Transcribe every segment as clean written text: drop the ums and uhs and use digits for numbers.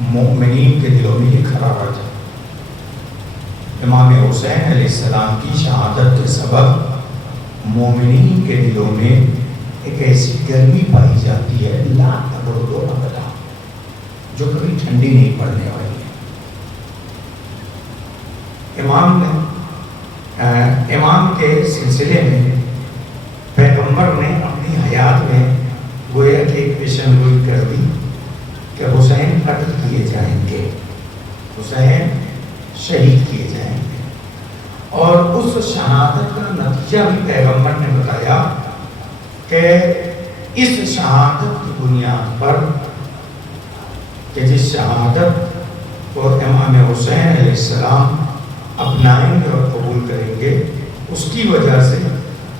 مومنین کے دلوں میں ایک حرارت ہے۔ امام حسین علیہ السلام کی شہادت کے سبب مومنین کے دلوں میں ایک ایسی گرمی پائی جاتی ہے لا تبرد ابدا، جو کبھی ٹھنڈی نہیں پڑنے والی ہے۔ امام کے سلسلے میں پیغمبر نے اپنی حیات میں گویا کہ ایک پیشن گوئی کر دی کہ حسین قتل کیے جائیں گے، حسین شہید کیے جائیں گے، اور اس شہادت کا نتیجہ بھی پیغمبر نے بتایا کہ اس شہادت کی بنیاد پر کہ جس شہادت کو امام حسین علیہ السلام اپنائیں گے اور قبول کریں گے، اس کی وجہ سے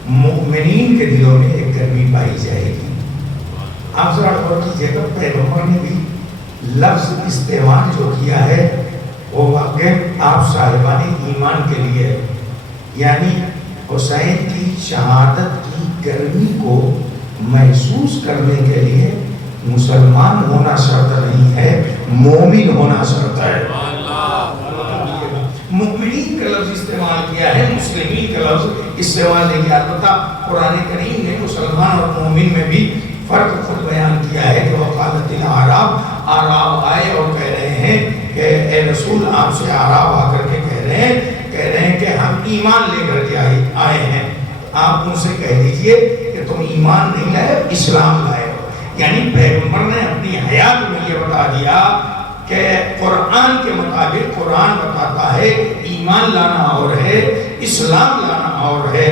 مومنین کے دلوں میں ایک گرمی پائی جائے گی۔ آپ ذرا غور کیجیے گا، پیغمبر نے بھی لفظ استعمال جو کیا ہے وہ واقع آپ صاحبان ایمان کے لیے ہے، یعنی حسین کی شہادت کی گرمی کو محسوس کرنے کے لیے مسلمان ہونا شرط نہیں ہے، مومن ہونا شرط ہے۔ مومنین کا لفظ استعمال کیا ہے، مسلمین کا لفظ استعمال نہیں کیا۔ البتہ قرآن کریم نے مسلمان اور مومن میں بھی فرق خود بیان کیا ہے کہ وقالت اعراب آئے اور کہہ رہے ہیں کہ اے رسول آپ سے اعراب آ کر کے کہہ رہے ہیں کہ ہم ایمان لے کر کے آئے ہیں، آپ ان سے کہہ دیجئے کہ تم ایمان نہیں لائے، اسلام لائے ہو۔ یعنی پیغمبر نے اپنی حیات میں یہ بتا دیا کہ قرآن کے مطابق قرآن بتاتا ہے ایمان لانا اور ہے، اسلام لانا اور ہے۔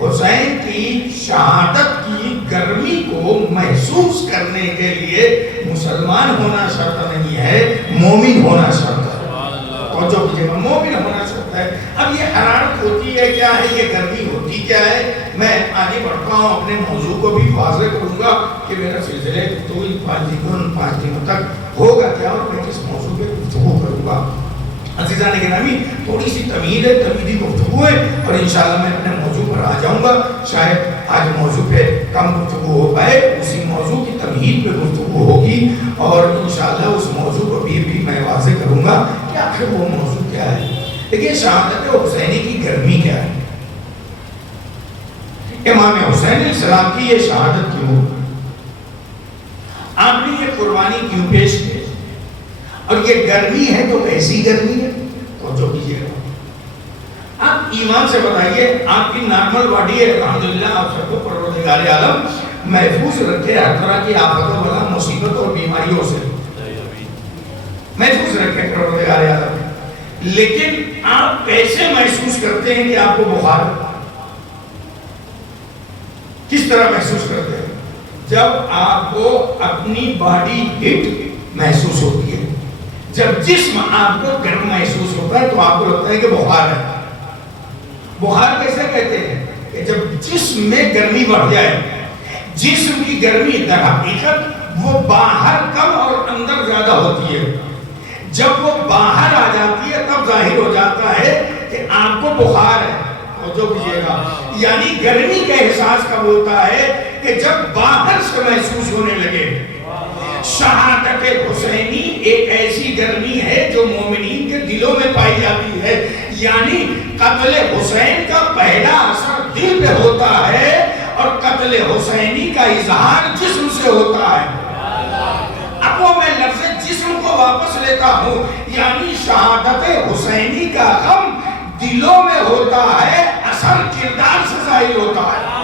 حسین کی شہادت کی گرمی کو محسوس کرنے کے لیے مسلمان ہونا شرط نہیں ہے، مومن ہونا شرط ہے۔ اور جو مومن ہونا شرط ہے۔ اب یہ حرارت ہوتی ہے کیا ہے، یہ گرمی ہوتی کیا ہے، میں آگے بڑھتا ہوں، اپنے موضوع کو بھی واضح کروں گا کہ میرا سلسلے تو ان 5 دنوں تک ہوگا کیا اور میں کس موضوع پہ گفتگو کروں گا۔ عزیزان گرامی، تھوڑی سی تمیدی گفتگو ہے اور انشاءاللہ میں اپنے موضوع پر آ جاؤں گا۔ شاید آج موضوع پہ کم گفتگو ہو پائے، اسی موضوع کی تمہید پہ گفتگو ہوگی اور انشاءاللہ اس موضوع کو بھی میں واضح کروں گا کہ آخر وہ موضوع کیا ہے۔ لیکن شہادت حسینی کی گرمی کیا ہے، امام حسین علیہ السلام کی یہ شہادت کیوں، آپ نے یہ قربانی کیوں پیش کی، اور یہ گرمی ہے تو ایسی گرمی ہے تو جو کیجیے گا۔ آپ ایمان سے بتائیے، آپ کی نارمل باڈی ہے، الحمدللہ آپ سب کو پروردگار عالم محفوظ رکھے ہر طرح کی آفتوں بلا مصیبت اور بیماریوں سے محفوظ رکھے پروردگار عالم، لیکن آپ کیسے محسوس کرتے ہیں کہ آپ کو بخار، کس طرح محسوس کرتے ہیں؟ جب آپ کو اپنی باڈی ہٹ محسوس ہوتی ہے، جب جسم آپ کو گرم محسوس ہوتا ہے تو آپ کو لگتا ہے کہ بخار ہے۔ بخار کیسے کہتے ہیں کہ جب جسم میں گرمی بڑھ جائے، جسم کی گرمی در حقیقت وہ باہر کم اور اندر زیادہ ہوتی ہے، جب وہ باہر آ جاتی ہے تب ظاہر ہو جاتا ہے کہ آپ کو بخار ہے۔ جو کیجیے گا، یعنی گرمی کا احساس کب ہوتا ہے کہ جب باہر سے محسوس ہونے لگے۔ شہادت حسینی ایک ایسی گرمی ہے جو مومنین کے دلوں میں پائی جاتی ہے، یعنی قتل حسین کا پہلا اثر دل پہ ہوتا ہے اور قتل حسینی کا اظہار جسم سے ہوتا ہے۔ اب وہ میں لفظ جسم کو واپس لیتا ہوں، یعنی شہادت حسینی کا غم دلوں میں ہوتا ہے، اثر کردار سے ظاہر ہوتا ہے۔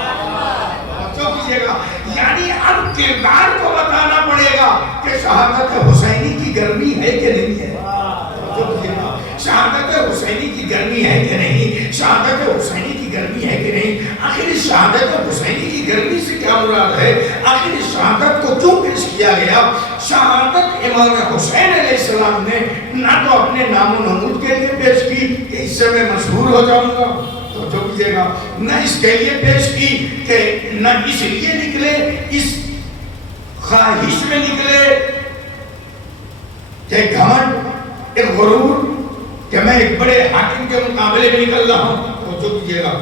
جو کیجیے گا، یعنی اب کردار کو بتانا پڑے گا کہ شہادت حسینی کی گرمی ہے کہ نہیں ہے۔ جو کیجیے گا، شہادت حسینی کی گرمی ہے کہ نہیں، شہادت حسینی کی گرمی ہے کہ نہیں۔ آخر اس شہادت حسینی کی گرمی سے کیا مراد ہے، آخر اس شہادت کو کیوں پیش کیا گیا؟ شہادت امام حسین علیہ السلام نے نہ تو اپنے نام و نمود کے لیے پیش کی کہ اس سے میں مشہور ہو جاؤں گا، تو جو کیجیے گا، نہ اس کے لیے پیش کی کہ نہ اس لیے نکلے، اس خواہش میں نکلے کہ گھمنڈ، ایک غرور کہ میں ایک بڑے حاکم کے مقابلے میں نکل رہا ہوں، تو جو کیجیے گا۔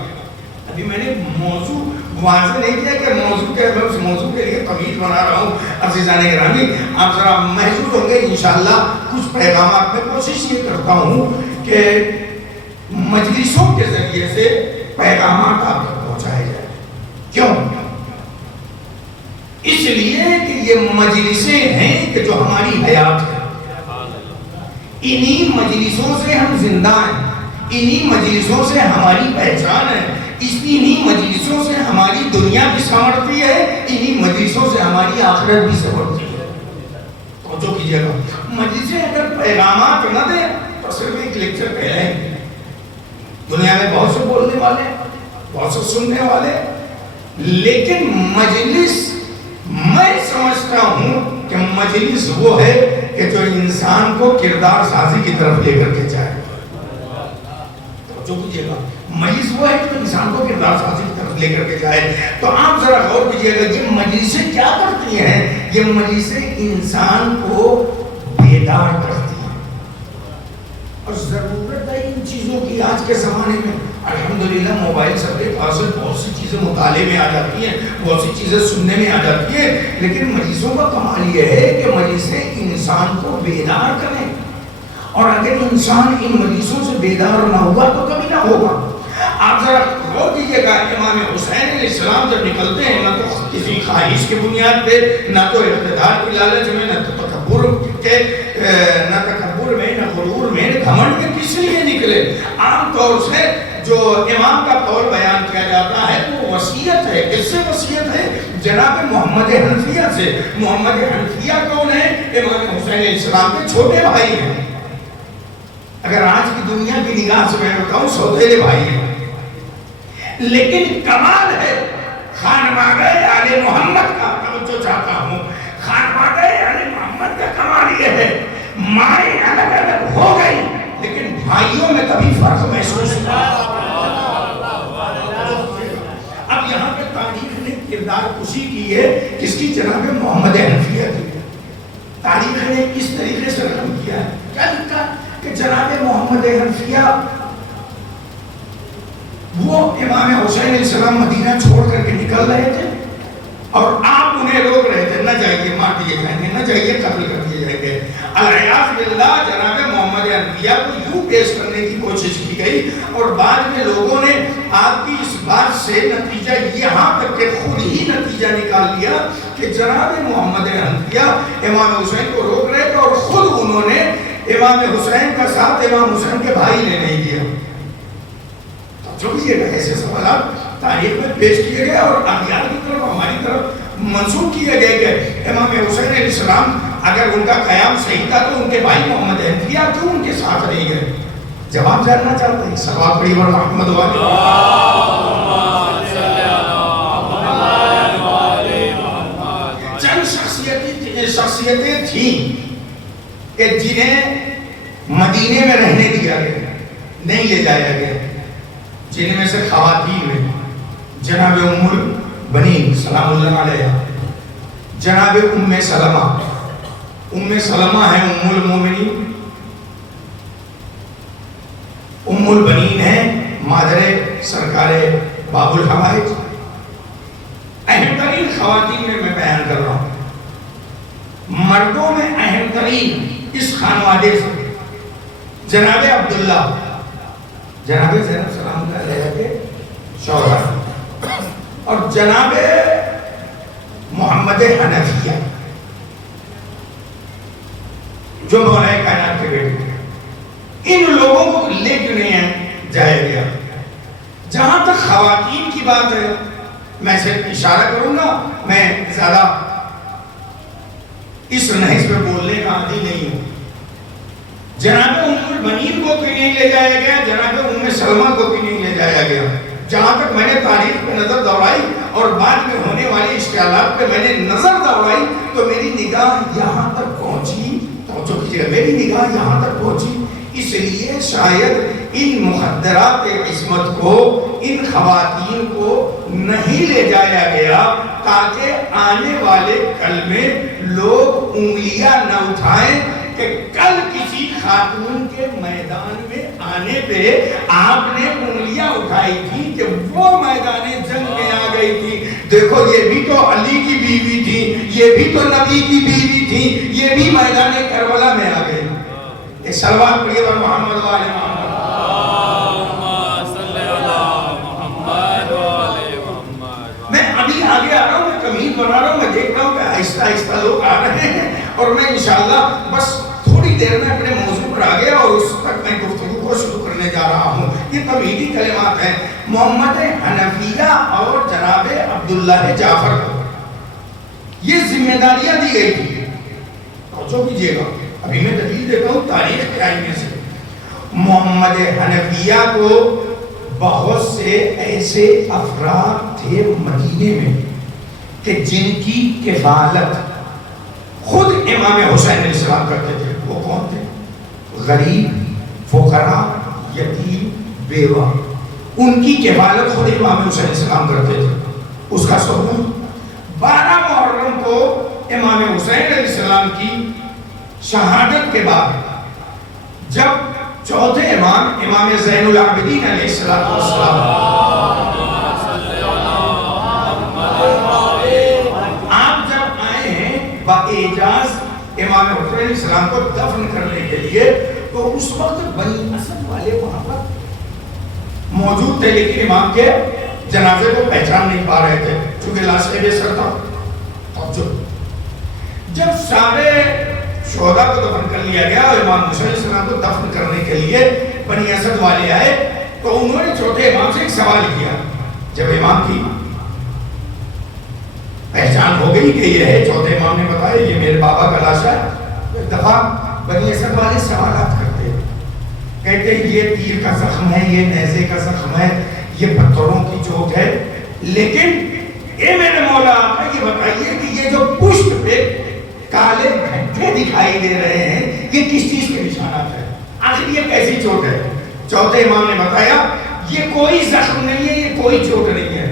ابھی میں نے موضوع واضح نہیں کیا کہ موضوع کے میں اس موضوع کے لیے تمیز بنا رہا ہوں. عزیزان گرامی آپ ذرا محسوس ہوں گے انشاءاللہ کچھ پیغامات میں کوشش یہ کرتا ہوں کہ مجلسوں کے ذریعے سے پیغامات آپ تک پہنچائے جائیں. کیوں؟ اس لیے کہ یہ مجلسیں ہیں کہ جو ہماری حیات ہے. انہی مجلسوں سے ہم زندہ ہیں, انہی مجلسوں سے ہماری پہچان ہے, انہی مجلسوں سے ہماری دنیا بھی سنورتی ہے, انہی مجلسوں سے ہماری آخرت بھی سنورتی ہے. توجہ کیجئے گا, مجلسیں اگر پیغامات نہ دیں تو صرف ایک لیکچر پہلے ہیں. دنیا میں بہت سے بولنے والے, بہت سے سننے والے, لیکن مجلس میں سمجھتا ہوں کہ مجلس وہ ہے کہ جو انسان کو کردار سازی کی طرف لے کر کے جائے. جو کیجئے گا, مجلس وہ ہے جو انسان کو کردار سازی کی طرف لے کر کے جائے. تو آپ ذرا غور کیجئے گا یہ مجلسیں کیا کرتی ہیں. یہ مجلسیں انسان کو بیدار کرتی ہیں, اور ضرورت ہے ان چیزوں کی. آج کے زمانے میں الحمدللہ موبائل سب کے پاس ہے, بہت سی چیزیں مطالعے میں آ جاتی ہیں, بہت سی چیزیں سننے میں آ جاتی ہیں, لیکن مجلسوں کا کمال یہ ہے کہ مجلسیں انسان کو بیدار کریں. اور اگر انسان ان مجلسوں سے بیدار نہ ہوا تو کبھی نہ ہوگا. آپ ذرا غور کیجئے گا, امام حسین علیہ السلام جب نکلتے ہیں نہ تو کسی خواہش کی بنیاد پہ, نہ تو اقتدار کی لالچ میں, نہ تو تکبر میں, نہ غرور میں, گھمنڈ میں, کس لیے نکلے. عام طور سے جو امام کا قول بیان کیا جاتا ہے وہ وصیت ہے. کس سے وصیت ہے؟ جناب محمد حنفیہ سے. محمد حنفیہ کون ہے؟ امام حسین علیہ السلام کے چھوٹے بھائی ہیں. اگر آج کی دنیا کی نگاہ سے میں بتاؤں سوتیلے بھائی ہیں, لیکن کمال ہے خانوادہ آل محمد کا. توجہ چاہتا ہوں, خانوادہ آل محمد کا کمال یہ ہے مائیں الگ الگ ہو گئی لیکن بھائیوں میں کبھی فرق محسوس ہوا. اب یہاں پہ تاریخ نے کردار کشی کی ہے کس کی؟ جناب محمد حنفیہ کی. تاریخ نے کس طریقے سے رقم کیا ہے, کیا لکھا کہ جناب محمد حنفیہ وہ امام حسین علیہ السلام مدینہ چھوڑ کر کے نکل رہے تھے اور آپ انہیں روک رہے تھے, نہ جائیے مار دیے جائیں گے, نہ جائیے قتل کر دیے جائیں گے. العیاذ باللہ جناب محمد حنفیہ کو یوں پیش کرنے کی کوشش کی گئی اور بعد میں لوگوں نے آپ کی اس بات سے نتیجہ یہاں تک کہ خود ہی نتیجہ نکال لیا کہ جناب محمد حنفیہ امام حسین کو روک رہے تھے اور خود انہوں نے امام حسین کا ساتھ امام حسین کے بھائی نے نہیں دیا. جو بھی یہ ایسے سوالات تاریخ میں پیش کیے گئے اور اغیار کی طرف ہماری طرف منسوخ کیے گئے کہ امام حسین علیہ السلام اگر ان کا قیام صحیح تھا تو ان کے بھائی محمد حنفیہ کیوں ان کے ساتھ نہیں گئے؟ جواب جاننا چاہتے ہیں. سوال پڑھی اور محمد چند شخصیتیں تھیں کہ جنہیں مدینے میں رہنے دیا گیا, نہیں لے جایا گیا. جن میں سے خواتین میں جناب ام البنین سلام اللہ علیہ, جناب ام سلمہ. ام سلمہ ہے ام المومنین, ام البنین ہے مادر سرکار باب الحوائج. اہم ترین خواتین میں بیان کر رہا ہوں. مردوں میں اہم ترین اس خانوادے سے جناب عبداللہ, جناب زینب سلام اللہ علیہ کے شوہر, اور جناب محمد حنفیہ جو مولا کائنات کے بیٹے تھے. ان لوگوں کو لے کیوں نہیں جایا گیا؟ جہاں تک خواتین کی بات ہے میں صرف اشارہ کروں گا, میں زیادہ اس نحس پہ بولنے کا عادی نہیں ہوں. جناب ام البنین کو کیوں نہیں لے جایا گیا؟ جناب ام سلمہ کو کیوں نہیں لے جایا گیا؟ جہاں تک میں نے تاریخ پہ نظر دوڑائی اور بعد میں ہونے والے اشکالات پہ میں نے نظر دوڑائی تو میری نگاہ یہاں تک پہنچی. توجہ کیجیے, میری نگاہ یہاں تک پہنچی اس لیے شاید ان مخدرات عصمت کو, ان خواتین کو نہیں لے جایا گیا تاکہ آنے والے کل میں لوگ انگلیاں نہ اٹھائیں کہ کل کسی خاتون کے میدان میں آنے پہ آپ نے انگلیاں اٹھائی تھی کہ وہ میدان جنگ میں آ گئی تھی. دیکھو یہ بھی تو علی کی بیوی تھی, یہ بھی تو نبی کی بیوی تھی, یہ بھی میدان کربلا میں آ گئی. ایک صلوات پڑھیے پر محمد والے محمد. میں ابھی آگے آ رہا ہوں, میں تمہید بنا رہا ہوں, میں دیکھ رہا ہوں کہ آہستہ آہستہ لوگ آ رہے ہیں, اور میں انشاءاللہ بس تھوڑی دیر میں اپنے موضوع پر آ گیا اور اس تک میں گفتگو کو شروع کرنے جا رہا ہوں. یہ تمہیدی کلمات ہیں. محمد حنفیہ اور جناب عبداللہ جعفر کو یہ ذمہ داریاں دی گئی تھی. توجہ کیجئے گا, ابھی میں دلیل دیتا ہوں تاریخ کے آئینے سے. محمد حنفیہ کو بہت سے ایسے افراد تھے مدینے میں کہ جن کی کفالت خود امام حسین علیہ السلام کرتے تھے. وہ کون تھے؟ غریب, فقراء, یتیم, بیوہ. ان کی کفالت خود امام حسین علیہ السلام کرتے تھے. اس کا سبب 12 محرم کو امام حسین علیہ السلام کی شہادت کے بعد جب چوتھے امام زین العابدین علیہ السلام آپ جب آئے ہیں باعجاز امام حسین علیہ السلام کو دفن کرنے کے لیے, تو اس وقت بنی اسد والے وہاں پر موجود تھے, لیکن امام کے جنازے کو پہچان نہیں پا رہے تھے چونکہ لاش بے سر تھا. جب سارے شہداء کو دفن کر لیا گیا اور امام حسین علیہ السلام کو دفن کرنے کے لیے بنی اسد والے آئے, تو انہوں نے چھوٹے امام سے ایک سوال کیا. جب امام کی پہچان ہو گئی کہ یہ ہے, چوتھے امام نے بتایا یہ میرے بابا کا لاش ہے, ایک دفعہ بنی اسد والے سوالات کرتے ہیں, کہتے ہیں یہ تیر کا زخم ہے, یہ نیزے کا زخم ہے, یہ پتھروں کی چوٹ ہے, لیکن اے میرے مولا آقا یہ بتائیے کہ یہ جو پشت پہ کالے گھٹے دکھائی دے رہے ہیں یہ کس چیز کے نشانات ہیں, آخر یہ کیسی چوٹ ہے؟ چوتھے امام نے بتایا یہ کوئی زخم نہیں ہے, یہ کوئی چوٹ نہیں ہے.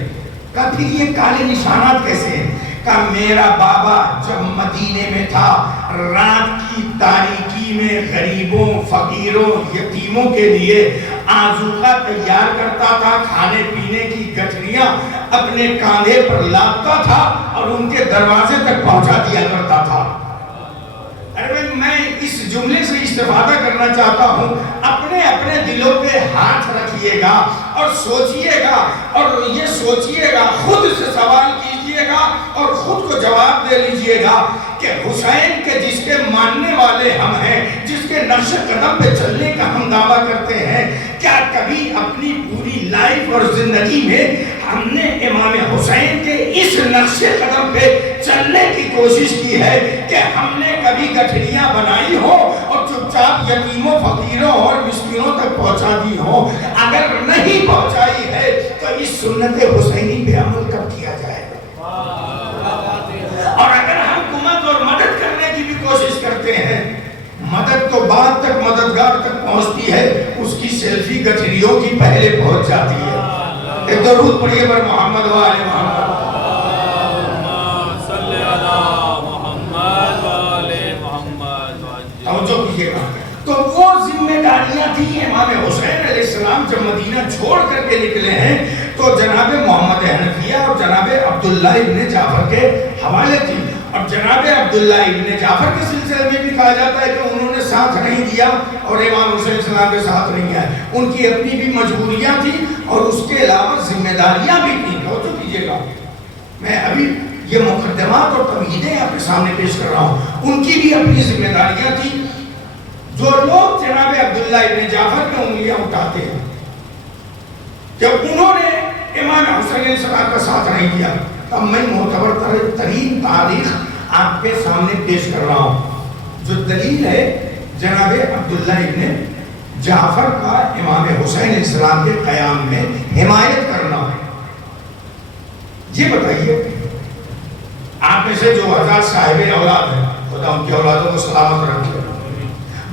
کہا پھر یہ کالے نشانات کیسے ہیں؟ کہا میرا بابا جب مدینے میں تھا رات کی تاریکی میں غریبوں, فقیروں, یتیموں کے لیے آذوقہ تیار کرتا تھا, کھانے پینے کی گٹھریاں اپنے کاندھے پر لاتا تھا اور ان کے دروازے تک پہنچا دیا کرتا تھا. ارے میں اس جملے سے استفادہ کرنا چاہتا ہوں, اپنے اپنے دلوں پہ ہاتھ رکھیے گا اور سوچئے گا, اور یہ سوچئے گا, خود سے سوال کیجئے گا اور خود کو جواب دے لیجئے گا کہ حسین کے جس کے ماننے والے ہم ہیں, جس کے نقش قدم پہ چلنے کا ہم دعویٰ کرتے ہیں, کیا کبھی اپنی پوری لائف اور زندگی میں ہم نے امام حسین کے اس نقش قدم پہ چلنے کی کوشش کی ہے کہ ہم نے کبھی گٹھڑیاں بنائی ہو اور چپ چاپ یتیموں, فقیروں اور مسکینوں تک پہنچا دی ہو؟ اگر نہیں پہنچائی ہے تو اس سنت حسینی پہ عمل کب کیا جائے گا؟ اور اگر ہم حکومت اور مدد کرنے کی بھی کوشش کرتے ہیں, مدد تو بعد تک مددگار تک پہنچتی ہے, اس کی سیلفی گٹھڑیوں کی پہلے پہنچ جاتی ہے. ایک درود پڑھیے پر محمد و آل محمد. توجہ کیجئے گا. تو وہ ذمہ داریاں تھیں امام حسین علیہ السلام جب مدینہ چھوڑ کر کے نکلے ہیں تو جناب محمد حنفیہ اور جناب عبداللہ ابن جعفر کے حوالے تھی. اور جناب عبداللہ ابن جعفر کے سلسلے میں بھی کہا جاتا ہے کہ انہوں نے ساتھ نہیں دیا اور امام حسین علیہ السلام کے ساتھ نہیں آئے. ان کی اپنی بھی مجبوریاں تھیں اور اس کے علاوہ ذمہ داریاں بھی تھیں. توجہ کیجئے گا, میں ابھی یہ مقدمات اور تمہیدیں آپ کے سامنے پیش کر رہا ہوں. ان کی بھی اپنی ذمہ داریاں تھیں. جو لوگ جناب عبداللہ ابن جعفر کے انگلیاں اٹھاتے ہیں جب انہوں نے امام حسین علیہ السلام کا ساتھ نہیں دیا, اب میں معتبر ترین تاریخ آپ کے سامنے پیش کر رہا ہوں. جو دلیل ہے جناب عبداللہ ابن جعفر کا امام حسین علیہ السلام کے قیام میں حمایت کرنا. یہ بتائیے آپ میں سے جو حضرات صاحب اولاد ہیں, خدا ان کی اولادوں کو سلامت رکھے,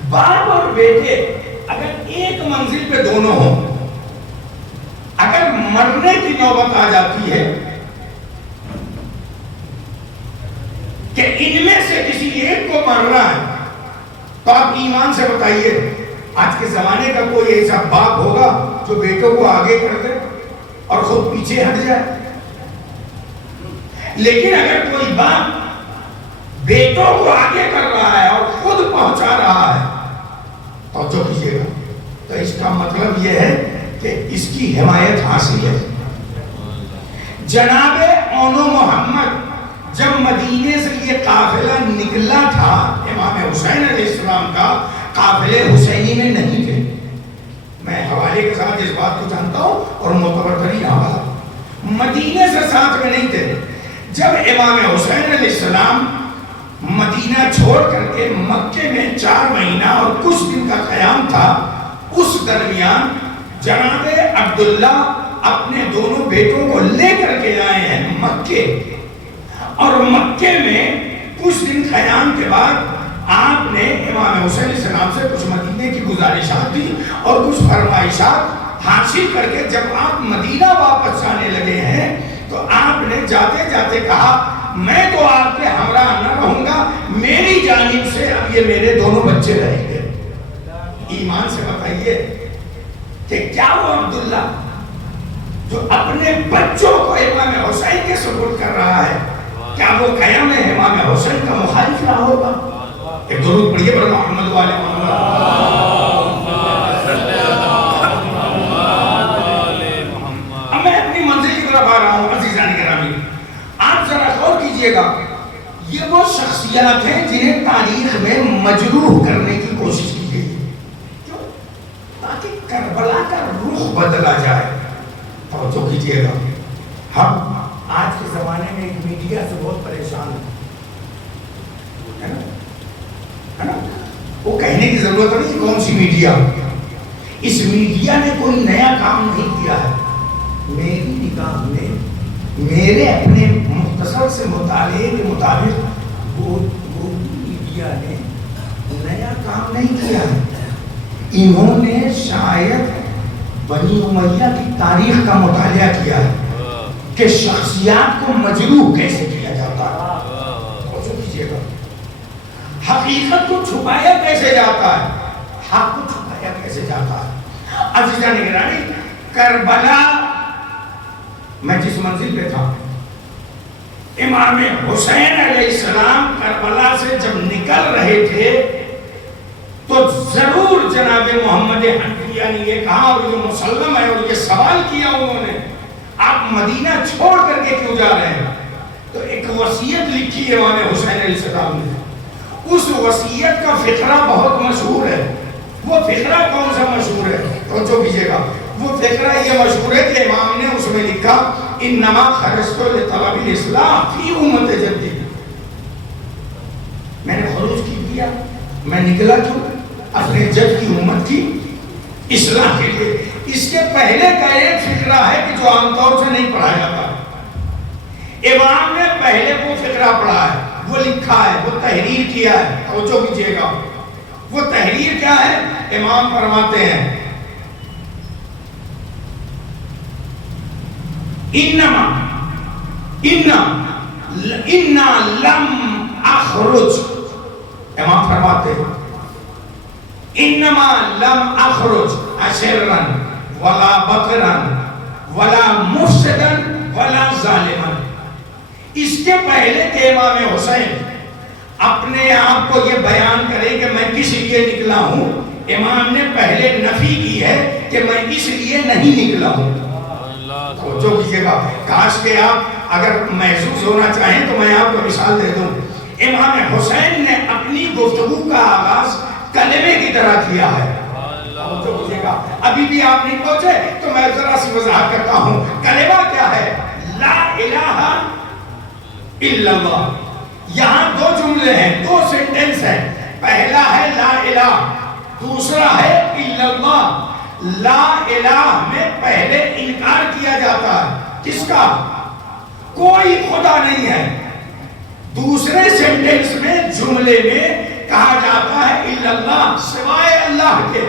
باپ اور بیٹے اگر ایک منزل پہ دونوں ہوں, اگر مرنے کی نوبت آ جاتی ہے کہ ان میں سے کسی ایک کو مرنا ہے, تو آپ ایمان سے بتائیے آج کے زمانے کا کوئی ایسا باپ ہوگا جو بیٹوں کو آگے کر دے اور خود پیچھے ہٹ جائے؟ لیکن اگر کوئی باپ بیٹوں کو آگے کر رہا ہے اور خود پہنچا رہا ہے تو جو کیجیے گا، تو اس کا مطلب یہ ہے کہ اس کی حمایت حاصل ہے۔ جناب اونو محمد جب مدینے سے یہ قافلہ نکلا تھا، امام حسین علیہ السلام کا قافلے حسینی میں نہیں تھے۔ میں حوالے کے ساتھ اس بات کو جانتا ہوں اور معتبر ترین حوالہ، مدینے سے ساتھ میں نہیں تھے۔ جب امام حسین علیہ السلام مدینہ چھوڑ کر کے مکے میں 4 مہینہ اور کچھ دن کا قیام تھا، اس درمیان جناب عبداللہ اپنے دونوں بیٹوں کو لے کر کے آئے ہیں مکے، اور مکے میں کچھ دن قیام کے بعد آپ نے امام حسین علیہ السلام سے کچھ مدینے کی گزارشات دی اور کچھ فرمائشات حاصل کر کے جب آپ مدینہ واپس جانے لگے ہیں تو آپ نے جاتے جاتے کہا میں تو آپ کے ہمراہ نہ رہوں گا، میری جانب سے اب یہ میرے دونوں بچے رہیں گے۔ ایمان سے بتائیے کہ کیا وہ عبداللہ جو اپنے بچوں کو امام حسین کے سپرد کر رہا ہے، کیا وہ قیام امام حسین کا مخالف رہا ہوگا؟ ایک درود پڑھیے بڑا محمد والے محمد۔ اب میں اپنی منزل کی طرف آ رہا ہوں عزیزان گرامی، آپ ذرا غور کیجئے گا، یہ وہ شخصیات ہیں جنہیں تاریخ میں مجروح کرنے کی کوشش کی گئی ہے، کیوں؟ تاکہ کربلا کا رخ بدلا جائے۔ توجہ کیجئے گا، ہم آج کے زمانے میں ایک میڈیا سے بہت پریشان ہے نا؟ وہ کہنے کی ضرورت نہیں کون سی میڈیا، اس میڈیا نے کوئی نیا کام نہیں کیا ہے۔ میری نگاہ میں میرے اپنے مختصر سے مطالعے کے مطابق وہ میڈیا نے نیا کام نہیں کیا ہے۔ انہوں نے شاید بنی امیہ کی تاریخ کا مطالعہ کیا ہے کہ شخصیات کو مجروح کیسے کیا جاتا ہے، توجہ کیجئے گا، حقیقت کو چھپایا کیسے جاتا ہے، حق کو چھپایا کیسے جاتا ہے۔ عزیزان گرامی، کربلا میں جس منزل پہ تھا، امام حسین علیہ السلام کربلا سے جب نکل رہے تھے تو ضرور جناب محمد حنفیہ نے یہ کہا اور یہ مسلم ہے اور یہ سوال کیا انہوں نے، آپ مدینہ چھوڑ کر کے کیوں جا رہے ہیں؟ تو ایک وصیت لکھی ہے امام حسین علیہ السلام نے، اس وصیت کا فقرہ بہت مشہور ہے۔ وہ فقرہ کون سا مشہور ہے؟ توجہ کیجئے گا، وہ فقرہ یہ مشہور ہے کہ امام نے اس میں لکھا انما خرجت لطلب الاصلاح فی امت جدی، میں نے خروج کیا، میں نکلا کیوں؟ اپنے جد کی امت کی اصلاح کے لیے۔ اس کے پہلے کا ایک فقرہ ہے کہ جو عام طور سے نہیں پڑھا جاتا، امام نے پہلے وہ فقرہ پڑھا ہے، وہ لکھا ہے، وہ تحریر کیا ہے۔ توجہ کیجئے گا، وہ تحریر کیا ہے؟ امام فرماتے ہیں انا لم اخرج، امام فرماتے ہیں انما لم اخرج اشرا ولا بطرا ولا مفسدا ولا ظالما۔ اس کے پہلے کہ امام حسین اپنے آپ کو یہ بیان کرے کہ میں کس لیے نکلا ہوں، امام نے پہلے نفی کی ہے کہ میں اس لیے نہیں نکلا ہوں۔ جو کیجئے گا، کاش کہ آپ اگر محسوس ہونا چاہیں تو میں آپ کو مثال دے دوں۔ امام حسین نے اپنی گفتگو کا آغاز کلمے کی طرح کیا ہے۔ جو کیجئے گا، ابھی بھی آپ نہیں پہنچے تو میں ذرا سی وضاحت کرتا ہوں۔ کلمہ کیا ہے؟ لا الہ الا اللہ۔ یہاں دو جملے ہیں، دو سینٹنس ہیں، پہلا ہے لا الہ، دوسرا ہے الا اللہ۔ لا الہ میں پہلے انکار کیا جاتا ہے، کس کا؟ کوئی خدا نہیں ہے۔ دوسرے سینٹنس میں، جملے میں کہا جاتا ہے الا اللہ، سوائے اللہ کے،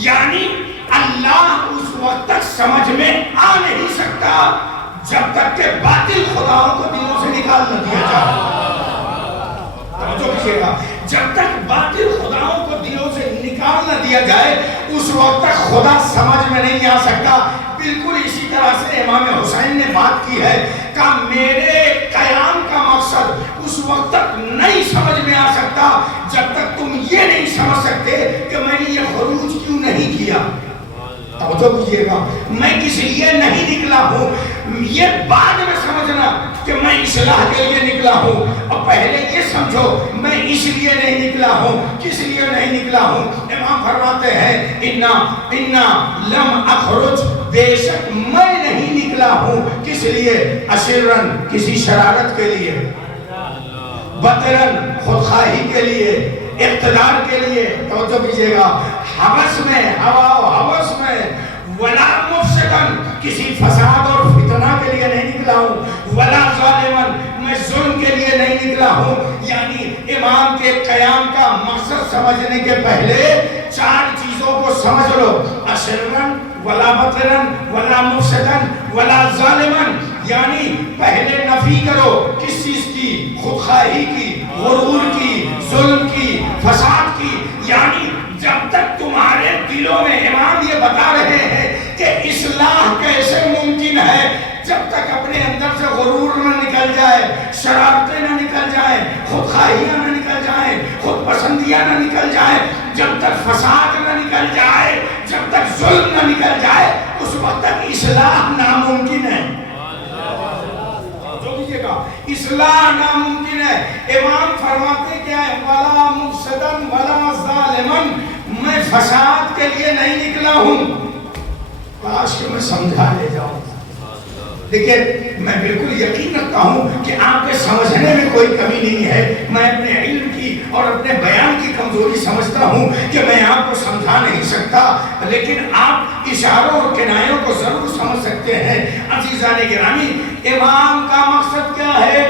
یعنی اللہ اس وقت تک سمجھ میں آ نہیں سکتا جب تک کہ باطل خداؤں کو دلوں سے نکال نہ دیا جائے۔ توجہ کیجئے گا، جب تک باطل خداؤں دیا جائے اس وقت تک خدا سمجھ میں نہیں آ سکتا. بالکل اسی طرح سے امام حسین نے بات کی ہے کہ میرے قیام کا مقصد اس وقت تک نہیں سمجھ میں آ سکتا جب تک تم یہ نہیں سمجھ سکتے کہ میں نے یہ خروج کیوں نہیں کیا. توجہ کیجئے گا, میں کس لیے نہیں نکلا ہوں یہ بعد میں سمجھنا کہ میں اصلاح کے لیے نکلا ہوں, اور پہلے یہ سمجھو میں اس لیے نہیں نکلا ہوں, کس لیے نہیں نکلا ہوں. امام فرماتے ہیں انا لم اخرج, بے شک میں نہیں نکلا ہوں, کس لیے؟ اشرن, کسی شرارت کے لیے, بطرن, خودخواہی کے لیے, اقتدار کے لیے, توجہ کیجئے گا, حوث میں, ہوا و حوث میں, ولا مفسدن, کسی فساد اور فتنہ کے لیے نہیں نکلا ہوں, ولا ظالمن, میں ظلم کے لیے نہیں نکلا ہوں. یعنی امام کے قیام کا مقصد سمجھنے کے پہلے 4 چیزوں کو سمجھ لو, اشرن, ولا بطرن, ولا مفسدن, ولا ظالمن. یعنی پہلے نفی کرو کس چیز کی؟ خودخواہی کی, غرور کی, ظلم کی, فساد کی. یعنی جب تک تمہارے دلوں میں, امام یہ بتا رہے ہیں کہ اصلاح کیسے ممکن ہے, جب تک اپنے اندر سے غرور نہ نکل جائے, شرارتیں نہ نکل جائیں, خودخواہیاں نہ نکل جائیں, خود پسندیاں نہ نکل جائیں, جب تک فساد نہ نکل جائے, جب تک ظلم نہ نکل جائے, اس وقت تک اصلاح ناممکن ہے. اصلاح ناممکن ہے. امام فرماتے کیا ہے؟ ولا مفسدن ولا ظالمن, میں فساد کے لیے نہیں نکلا ہوں. کاش کہ میں سمجھا لے جاؤں. دیکھیے میں بالکل یقین رکھتا ہوں کہ آپ کے سمجھنے میں کوئی کمی نہیں ہے. میں اپنے علم کی اور اپنے بیان کی کمزوری سمجھتا ہوں کہ میں آپ کو سمجھا نہیں سکتا, لیکن آپ اشاروں اور کنایوں کو ضرور سمجھ سکتے ہیں. عزیزان گرامی, امام کا مقصد کیا ہے؟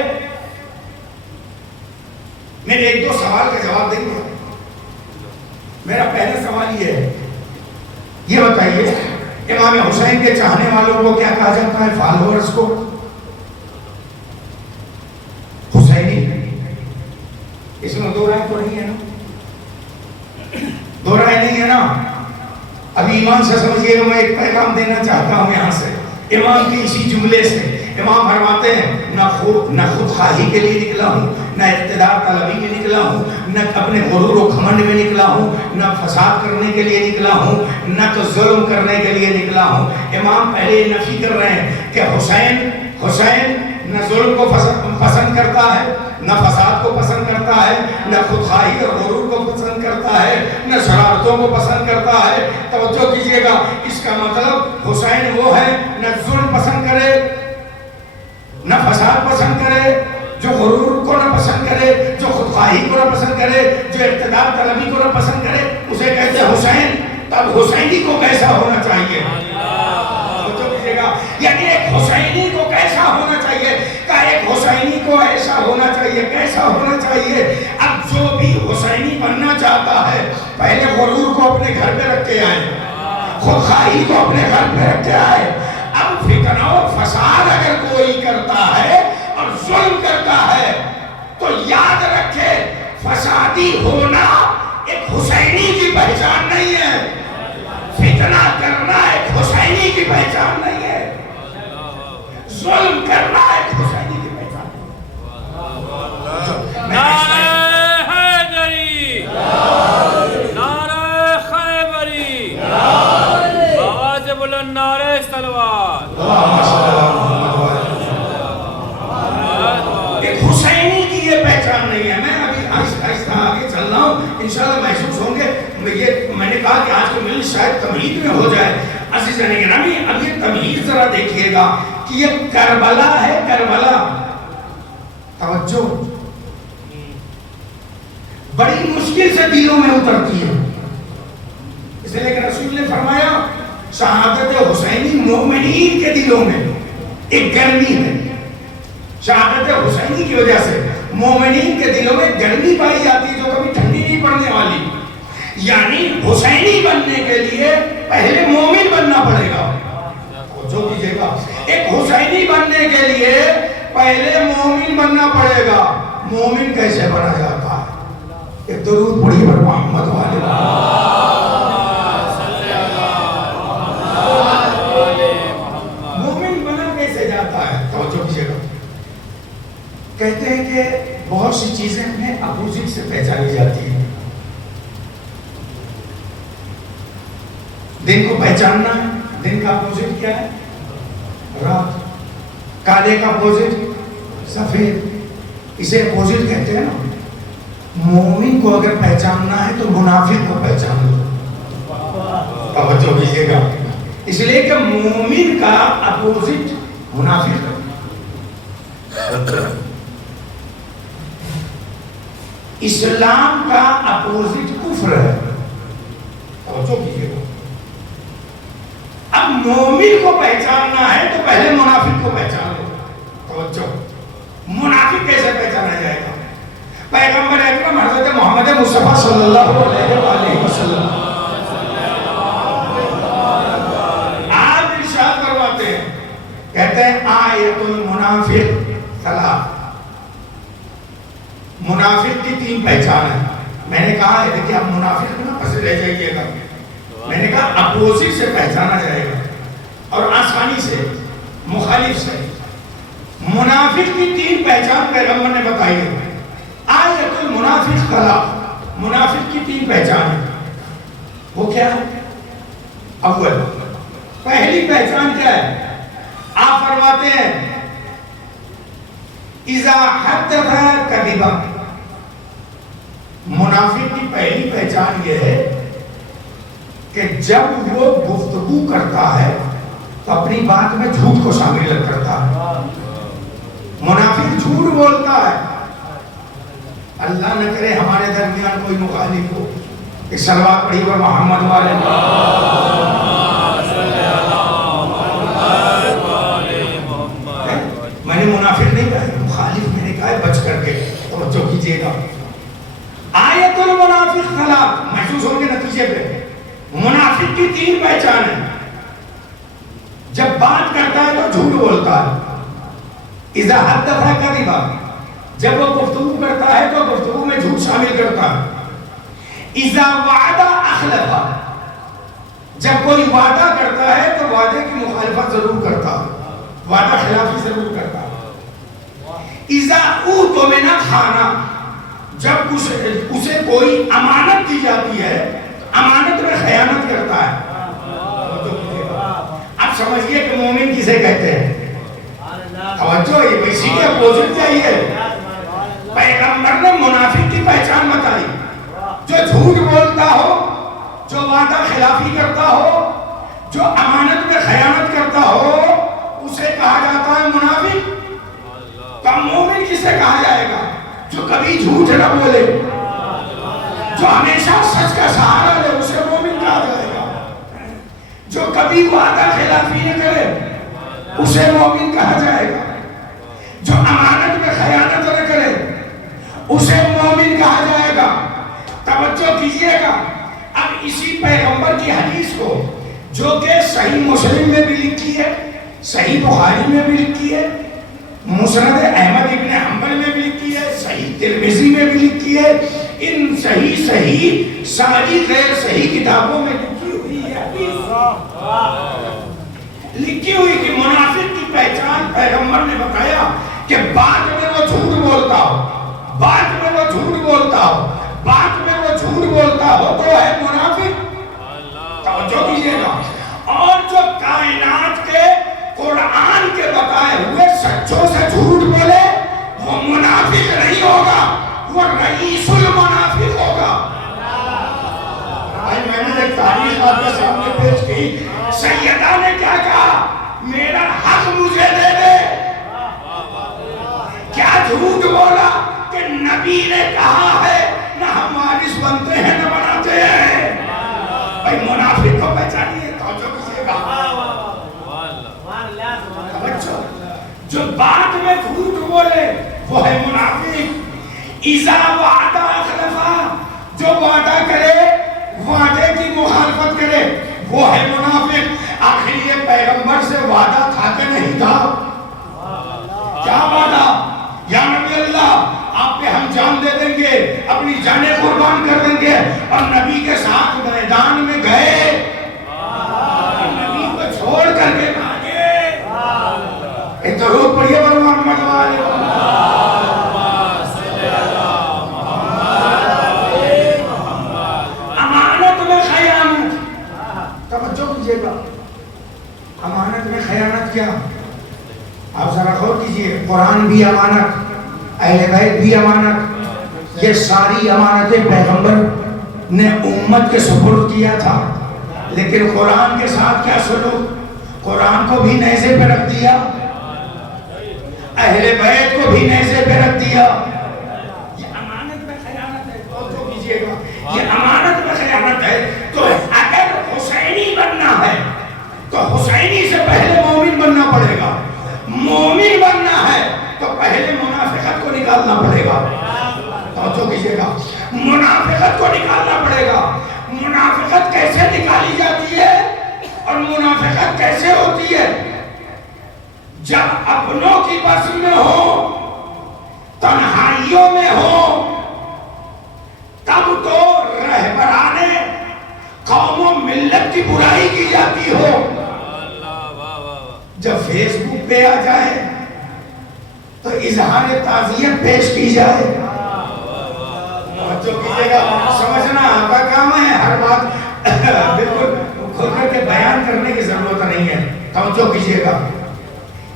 میرے 1-2 سوال کا جواب دیں گے. میرا پہلا سوال یہ ہے, یہ بتائیے امام حسین کے چاہنے والوں کو کیا کہا جاتا ہے؟ فالوورز کو حسینی. اس میں 2 رائے تو نہیں ہے نا, 2 رائے نہیں ہے نا. ابھی ایمان سے سمجھئے گا, میں ایک پیغام دینا چاہتا ہوں یہاں سے امام کی اسی جملے سے. امام فرماتے ہیں نہ خود خواہی کے لیے نکلا ہوں, نہ اقتدار طلبی میں نکلا ہوں, نہ اپنے غرور و گھمنڈ میں نکلا ہوں, نہ فساد کرنے کے لیے نکلا ہوں, نہ تو ظلم کرنے کے لیے نکلا ہوں. امام پہلے نفی کر رہے ہیں کہ حسین نہ ظلم کو پسند کرتا ہے, نہ فساد کو پسند کرتا ہے, نہ خودخواہی اور غرور کو پسند کرتا ہے, نہ شرارتوں کو پسند کرتا ہے. توجہ کیجئے گا, اس کا مطلب حسین وہ ہے نہ ظلم پسند کرے, نہ فساد پسند کرے, جو غرور کو نہ پسند کرے, جو خودخواہی کو نہ پسند کرے, جو اقتدار طلبی کو نہ پسند کرے, اسے کہتے ہیں حسین. تب حسینی کو کیسا ہونا چاہیے؟ یعنی ایک حسینی کو کیسا ہونا چاہیے؟ کہ ایک حسینی کو ایسا ہونا چاہیے. کیسا ہونا چاہیے؟ اب جو بھی حسینی بننا چاہتا ہے پہلے غرور کو اپنے گھر پہ رکھ کے آئے, خودخواہی کو اپنے گھر پہ رکھ کے آئے. اب فتنہ و فساد اگر کوئی کرتا ہے اور ظلم کرتا ہے تو یاد رکھے فسادی ہونا ایک حسینی کی پہچان نہیں ہے, فتنہ کرنا ایک حسینی کی پہچان نہیں ہے, ظلم کرنا ایک حسینی کی پہچان نہیں. نعرہ حیدری, نعرہ خیبری, آواز بلند نعرہ سلوات. ایک حسینی کی یہ پہچان نہیں ہے. میں ابھی آہستہ آگے چل رہا ہوں, انشاءاللہ محسوس ہوں گے. میں نے کہا کہ آج کو مل شاید تمہید میں ہو جائے. عزیزان گرامی, اب یہ تمہید ذرا دیکھیے گا کہ یہ کربلا ہے. کربلا, توجہ, بڑی مشکل سے دلوں میں اترتی ہے. اس لیے کہ رسول نے فرمایا شہادت حسینی مومنین کے دلوں میں ایک گرمی ہے. شہادت حسینی کی وجہ سے مومنین کے دلوں میں گرمی پائی جاتی ہے جو کبھی ٹھنڈی نہیں پڑنے والی. یعنی حسینی بننے کے لیے پہلے مومن بننا پڑے گا. جو کیجئے گا, ایک حسینی بننے کے لیے پہلے مومن بننا پڑے گا. مومن کیسے بنا جاتا ہے؟ ایک درود پڑھیے پر محمد والے. دن کو پہچاننا ہے. دن کا اپوزٹ کیا ہے؟ رات. کالے کا اپوزٹ سفید. اسے اپوزٹ کہتے ہیں نا. مومن کو اگر پہچاننا ہے تو منافق کو پہچان لو. توجہ کیجیے گا. اس لیے کہ مومن کا اپوزٹ منافق ہے. اسلام کا اپوزٹ کفر ہے. توجہ کیجیے گا. اب مومن کو پہچاننا ہے تو پہلے منافق کو پہچان لو. توجہ. منافق کیسے پہچانا جائے گا؟ پیغمبر اکرم حضرت محمد مصطفیٰ صلی اللہ علیہ وآلہ وسلم آپ ارشاد کرواتے ہیں, کہتے ہیں آیت المنافق ثلاث. منافق کی 3 پہچان ہے. میں نے کہا ہے کہ آپ منافق نہ پھنسے رہ جائیے گا. میں نے کہا اپوزٹ سے پہچانا جائے گا اور آسانی سے, مخالف سے. منافق کی 3 پہچان پیغمبر نے بتائی ہے. آیت المنافق ثلاث. منافق کی 3 پہچان ہے. وہ کیا ہے؟ اول, پہلی پہچان کیا ہے؟ آپ فرماتے ہیں اذا حدث کذبا. منافق کی پہلی پہچان یہ ہے کہ جب وہ گفتگو کرتا ہے تو اپنی بات میں جھوٹ کو شامل کرتا ہے. منافق جھوٹ بولتا ہے. اللہ نہ کرے ہمارے درمیان کوئی مخالف ہو. ایک صلوات پڑھی پر محمد والے. میں نے منافق نہیں کہا, مخالف میں نے کہا ہے, بچ کر کے. توجہ کیجیے گا. آیت المنافق ثلاث. محسوس ہو کے نتیجے پہ منافق کی 3 پہچان ہے. جب بات کرتا ہے تو جھوٹ بولتا ہے. اذا حدث کذبا. جب وہ گفتگو کرتا ہے تو گفتگو میں جھوٹ شامل کرتا ہے. اذا وعد اخلف. جب کوئی وعدہ کرتا ہے تو وعدے کی مخالفت ضرور کرتا ہے, وعدہ خلافی ضرور کرتا ہے. اذا اؤتمن خان. جب اسے کوئی امانت دی جاتی ہے, امانت میں خیانت کرتا ہے. اب سمجھئے کہ مومن کسے کہتے ہیں. توجہ, یہ اسی کے اپوزٹ چاہیے. پیغمبر نے منافق کی پہچان بتائی. جو جھوٹ بولتا ہو, جو وعدہ خلافی کرتا ہو, جو امانت میں خیانت کرتا ہو, اسے کہا جاتا ہے منافق. تو مومن کسے کہا جائے گا؟ جو کبھی جھوٹ نہ بولے, جو ہمیشہ سچ کا سہارا لے, اسے مومن کہا جائے گا. جو کبھی وعدہ خلافی نہ کرے, اسے مومن کہا جائے گا. جو امانت میں خیانت نہ کرے, اسے مومن کہا جائے گا. توجہ کیجئے گا. اب اسی پیغمبر کی حدیث کو, جو کہ صحیح مسلم میں بھی لکھی ہے, صحیح بخاری میں بھی لکھی ہے, مسند احمد ابن حنبل میں بھی لکھی ہے, صحیح ترمذی میں بھی لکھی ہے, ان صحیح ساری غیر صحیح کتابوں میں لکھی ہوئی ہے حدیث. لکھی ہوئی کہ منافق کی پہچان پیغمبر نے بتایا کہ بات میں وہ جھوٹ بولتا ہو, بات میں وہ جھوٹ بولتا ہو, بات میں وہ جھوٹ بولتا ہو تو ہے منافق. توجہ کیجئے گا. اور جو کائنات کے قرآن کے بتائے ہوئے سچوں سے جھوٹ بولے, وہ منافق نہیں ہوگا, وہ رئیس المنافق ہوگا. میں نے ایک تاریخ آپ کے سامنے پیش کی. سیدہ نے کیا کہا؟ میرا حق مجھے دے دے. کیا جھوٹ بولا کہ نبی نے کہا ہے, نہ ہم وارث بنتے ہیں نہ بناتے ہیں. بھائی منافق کو پہچانیے. توجہ کیجئے گا. جو بات میں جھوٹ بولے وہ ہے منافق. اذا وعد اخلف. جو وعدہ کرے, وعدے کی مخالفت کرے, وہ ہے منافق. آخر یہ پیغمبر سے وعدہ تھا کہ نہیں تھا؟ کیا وعدہ؟ یا نبی اللہ, آپ پہ ہم جان دے دیں گے, اپنی جانیں قربان کر دیں گے. اور نبی کے ساتھ میدان میں گئے, نبی کو چھوڑ کر کے بھاگے. ایک درود پڑھیے پر محمد والے. امانت میں خیانت. توجہ کیجیے گا، امانت میں خیانت کیا؟ آپ ذرا غور کیجیے، قرآن بھی امانت، اہل بیت بھی امانت، یہ ساری امانتیں پیغمبر نے امت کے سپرد کیا تھا، لیکن قرآن کے ساتھ کیا سلوک؟ قرآن کو بھی نیزے پہ رکھ دیا، اہل بیت کو بھی نیزے پہ رکھ دیا۔ یہ امانت میں خیانت ہے، توجہ کیجیے گا، یہ امانت میں خیانت ہے۔ تو اگر حسینی بننا ہے تو حسینی سے پہلے مومن بننا پڑے گا، مومن بننا ہے تو پہلے منافقت کو نکالنا پڑے گا۔ توجہ کیجیے گا، منافقت کو نکالنا پڑے گا۔ منافقت کیسے نکالی جاتی ہے اور منافقت کیسے ہوتی ہے؟ جب اپنوں کی بس میں ہو، تنہائیوں میں ہو، تب تو رہبران قوم و ملت کی برائی کی جاتی ہو۔ جب فیس بک پہ آ جائے تو اظہار تعزیت پیش کی جائے۔ جو کیجئے گا، سمجھنا آپ کا کام ہے، ہر بات بالکل کھل کر کے بیان کرنے کی ضرورت نہیں ہے۔ توجہ کیجئے گا،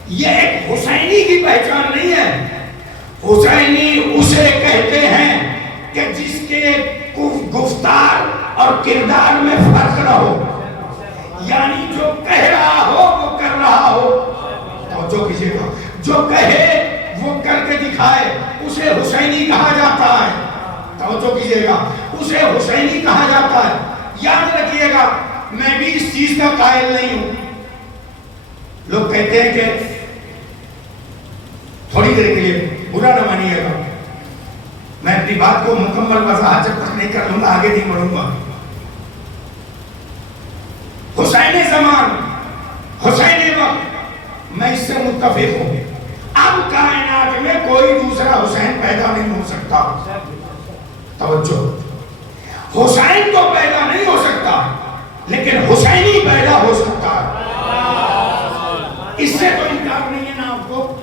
یہ ایک حسینی کی پہچان نہیں ہے۔ حسینی اسے کہتے ہیں کہ جس کے گفتار اور کردار میں فرق نہ ہو، یعنی جو کہہ رہا ہو وہ کر رہا ہو۔ توجہ کیجئے گا، جو کہے وہ کر کے دکھائے، اسے حسینی کہا جاتا ہے۔ توجہ کیجئے گا، اسے حسینی کہا جاتا ہے۔ یاد رکھیے گا، میں بھی اس چیز کا قائل نہیں ہوں۔ لوگ کہتے ہیں کہ تھوڑی دیر کے لیے برا نہ مانیے گا، میں اپنی بات کو مکمل وضاحت جب تک نہیں کر لوں گا آگے نہیں بڑھوں گا۔ حسین زمان، حسین وقت، میں اس سے متفق ہوں۔ اب کائنات میں کوئی دوسرا حسین پیدا نہیں ہو سکتا۔ توجہ، حسین تو پیدا نہیں ہو سکتا لیکن حسینی پیدا ہو سکتا ہے۔ اس سے تو انکار نہیں ہے نا آپ کو،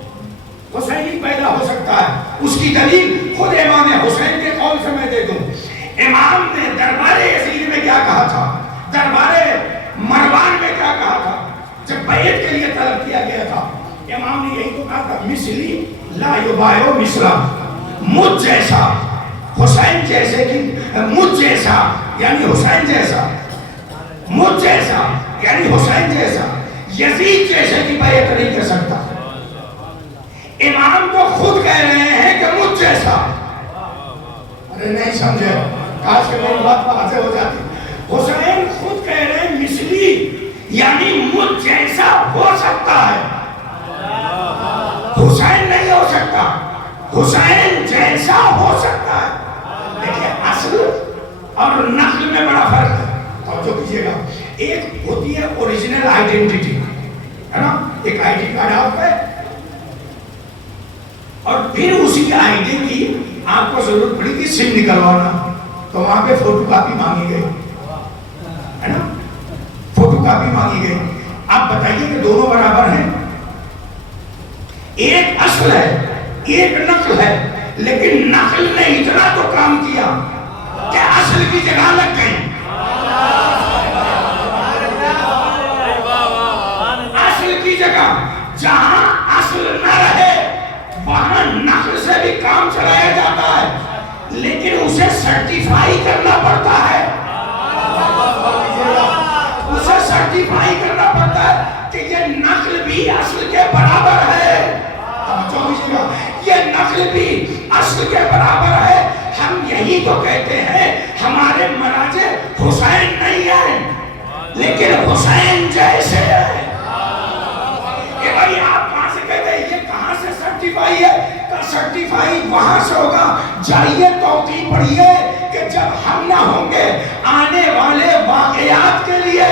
حسینی پیدا ہو سکتا ہے۔ اس کی دلیل خود امام حسین کے قول سے میں دے دوں۔ امام نے دربار یزید میں کیا کہا تھا، دربار مروان میں کیا کہا تھا جب بیعت کے لیے طلب کیا گیا تھا؟ امام نے یہی تو کہا تھا، مثلی لا یبایع مثلا، مجھ جیسا، حسین جیسے کہ مجھ جیسا یعنی حسین جیسا، مجھ جیسا یعنی حسین جیسا یزید جیسے کی بیعت نہیں کر سکتا۔ امام تو خود کہہ رہے ہیں کہ مجھ جیسا۔ ارے نہیں سمجھے، کاش کہ میری بات واضح ہو جاتی۔ حسین خود کہہ رہے ہیں مثلی یعنی مجھ جیسا ہو سکتا ہے، حسین نہیں ہو سکتا، حسین جیسا ہو سکتا ہے۔ لیکن اصل اور نقل میں بڑا فرق ہے۔ توجہ کیجئے گا، ایک ہوتی ہے اوریجنل آئیڈینٹیٹی، ہے نا، ایک آئی ڈی کارڈ آپ ہے اور پھر اسی آئی ڈی کی آپ کو ضرورت پڑی تھی سم نکلوانا، تو وہاں پہ فوٹو کاپی مانگی گئی، ہے نا، فوٹو کاپی مانگی گئی۔ آپ بتائیے کہ دونوں برابر ہیں؟ ایک اصل ہے، ایک نقل ہے، لیکن نقل نے اتنا تو کام کیا کہ اصل کی جگہ لگ گئی۔ اصل کی جگہ جہاں اصل نہ رہے وہاں نقل سے بھی کام چلایا جاتا ہے، لیکن اسے سرٹیفائی کرنا پڑتا ہے، اسے سرٹیفائی کرنا پڑتا ہے کہ یہ نقل بھی اصل کے برابر ہے۔ یہ نقل بھی اصل کے برابر ہے۔ ہم یہی تو کہتے ہیں ہمارے مراجع حسین نہیں ہیں لیکن حسین جیسے ہیں۔ کہ بھائی آپ کہاں سے کہتے ہیں، یہ کہاں سے سرٹیفائی ہے؟ کہ سرٹیفائی وہاں سے ہوگا، جائیے توقیع پڑھیے کہ جب ہم نہ ہوں گے آنے والے واقعات کے لیے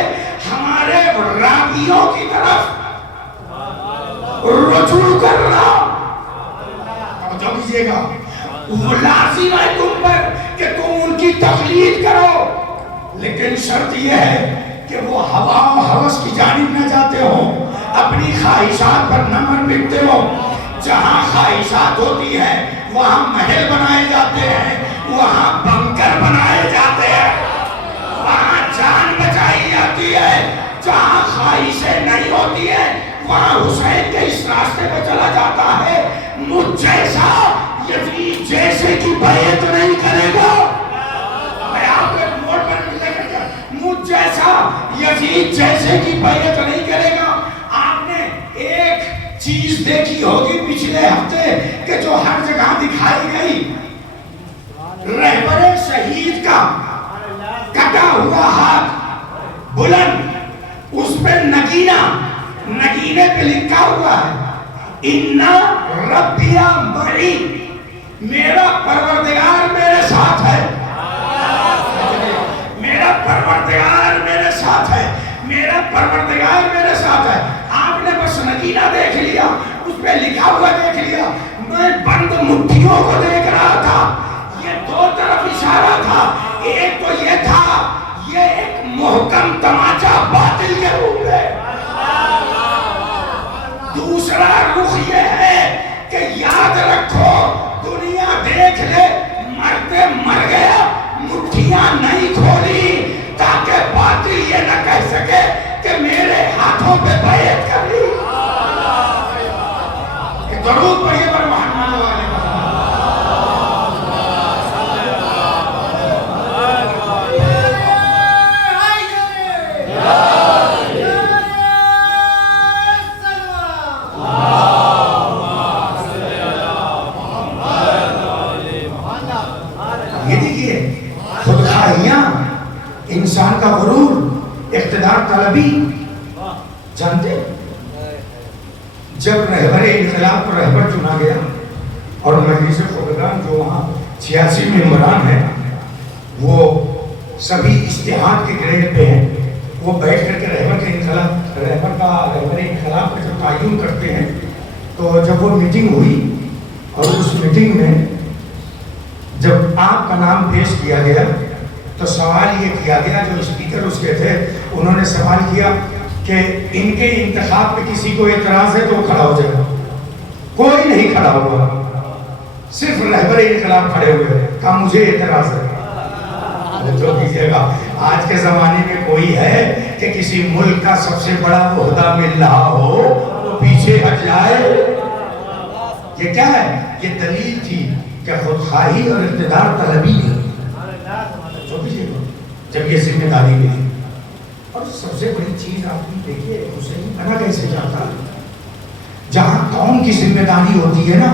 ہمارے راویوں کی طرف رجوع کرنا۔ جو کیجئے گا، وہ لازم ہے تم پر کہ تم ان کی تقلید کرو، لیکن شرط یہ ہے کہ وہ ہوا و ہوس کی جانب نہ جاتے ہوں، اپنی خواہشات پر نہ مر مٹتے ہوں۔ جہاں خواہشات ہوتی ہیں وہاں محل بنائے جاتے ہیں، وہاں بنکر بنائے جاتے ہیں، وہاں جان بچائی جاتی ہے۔ یزید جیسے کی بیعت نہیں کرے گا. آپ نے ایک چیز دیکھی ہوگی پچھلے ہفتے کہ جو ہر جگہ دکھائی گئی، رہبر شہید کا کٹا ہوا ہاتھ بلند، اس پہ نگینے پہ لکھا ہوا ہے اِنَّا رَبِّيَ مَعِي، میرا پروردگار میرے ساتھ ہے، میرا پروردگار میرے ساتھ ہے، میرا پروردگار میرے ساتھ ہے. آپ نے بس نگینہ دیکھ لیا، اس پہ لکھا ہوا دیکھ لیا. میں بند مٹھیوں کو دیکھ رہا تھا. یہ دو طرف اشارہ تھا. ایک تو یہ تھا، یہ ایک محکم تماچا باطل کے روپ ہے. دوسرا رخ یہ ہے کہ یاد رکھو، دنیا دیکھ لے، مرتے مر گیا، مٹھیاں نہیں کھولی تاکہ باطل یہ نہ کہہ سکے کہ میرے ہاتھوں پہ بیعت کر لی. درود پڑھیے پر محمد والے انسان کا غرور، اقتدار طلبی. جانتے جب رہبر انقلاب کو رہبر چنا گیا اور مجلس خبرگان جو وہاں 86 ممبران ہیں وہ سبھی اجتہاد کے گریڈ پہ ہیں، وہ بیٹھ کر کے رہبر انقلاب کا جب تعین کرتے ہیں، تو جب وہ میٹنگ ہوئی اور اس میٹنگ میں جب آپ کا نام پیش کیا گیا تو سوال یہ کیا گیا، جو اسپیکر اس کے تھے انہوں نے سوال کیا کہ ان کے انتخاب پہ کسی کو اعتراض ہے تو کھڑا ہو جائے. کوئی نہیں کھڑا ہوا، صرف رہبر انقلاب کھڑے ہوئے، کہا مجھے اعتراض ہے. جو کیجئے گا، آج کے زمانے میں کوئی ہے کہ کسی ملک کا سب سے بڑا عہدہ مل رہا ہو تو پیچھے ہٹ جائے؟ یہ کیا ہے؟ یہ دلیل تھی کہ خودخواہی اور اقتدار طلبی ہے. جب یہ ذمہ داری ملی، اور سب سے بڑی چیز آپ نے دیکھیے، حسین بنا کیسے جاتا ہے. جہاں قوم کی ذمہ داری ہوتی ہے نا،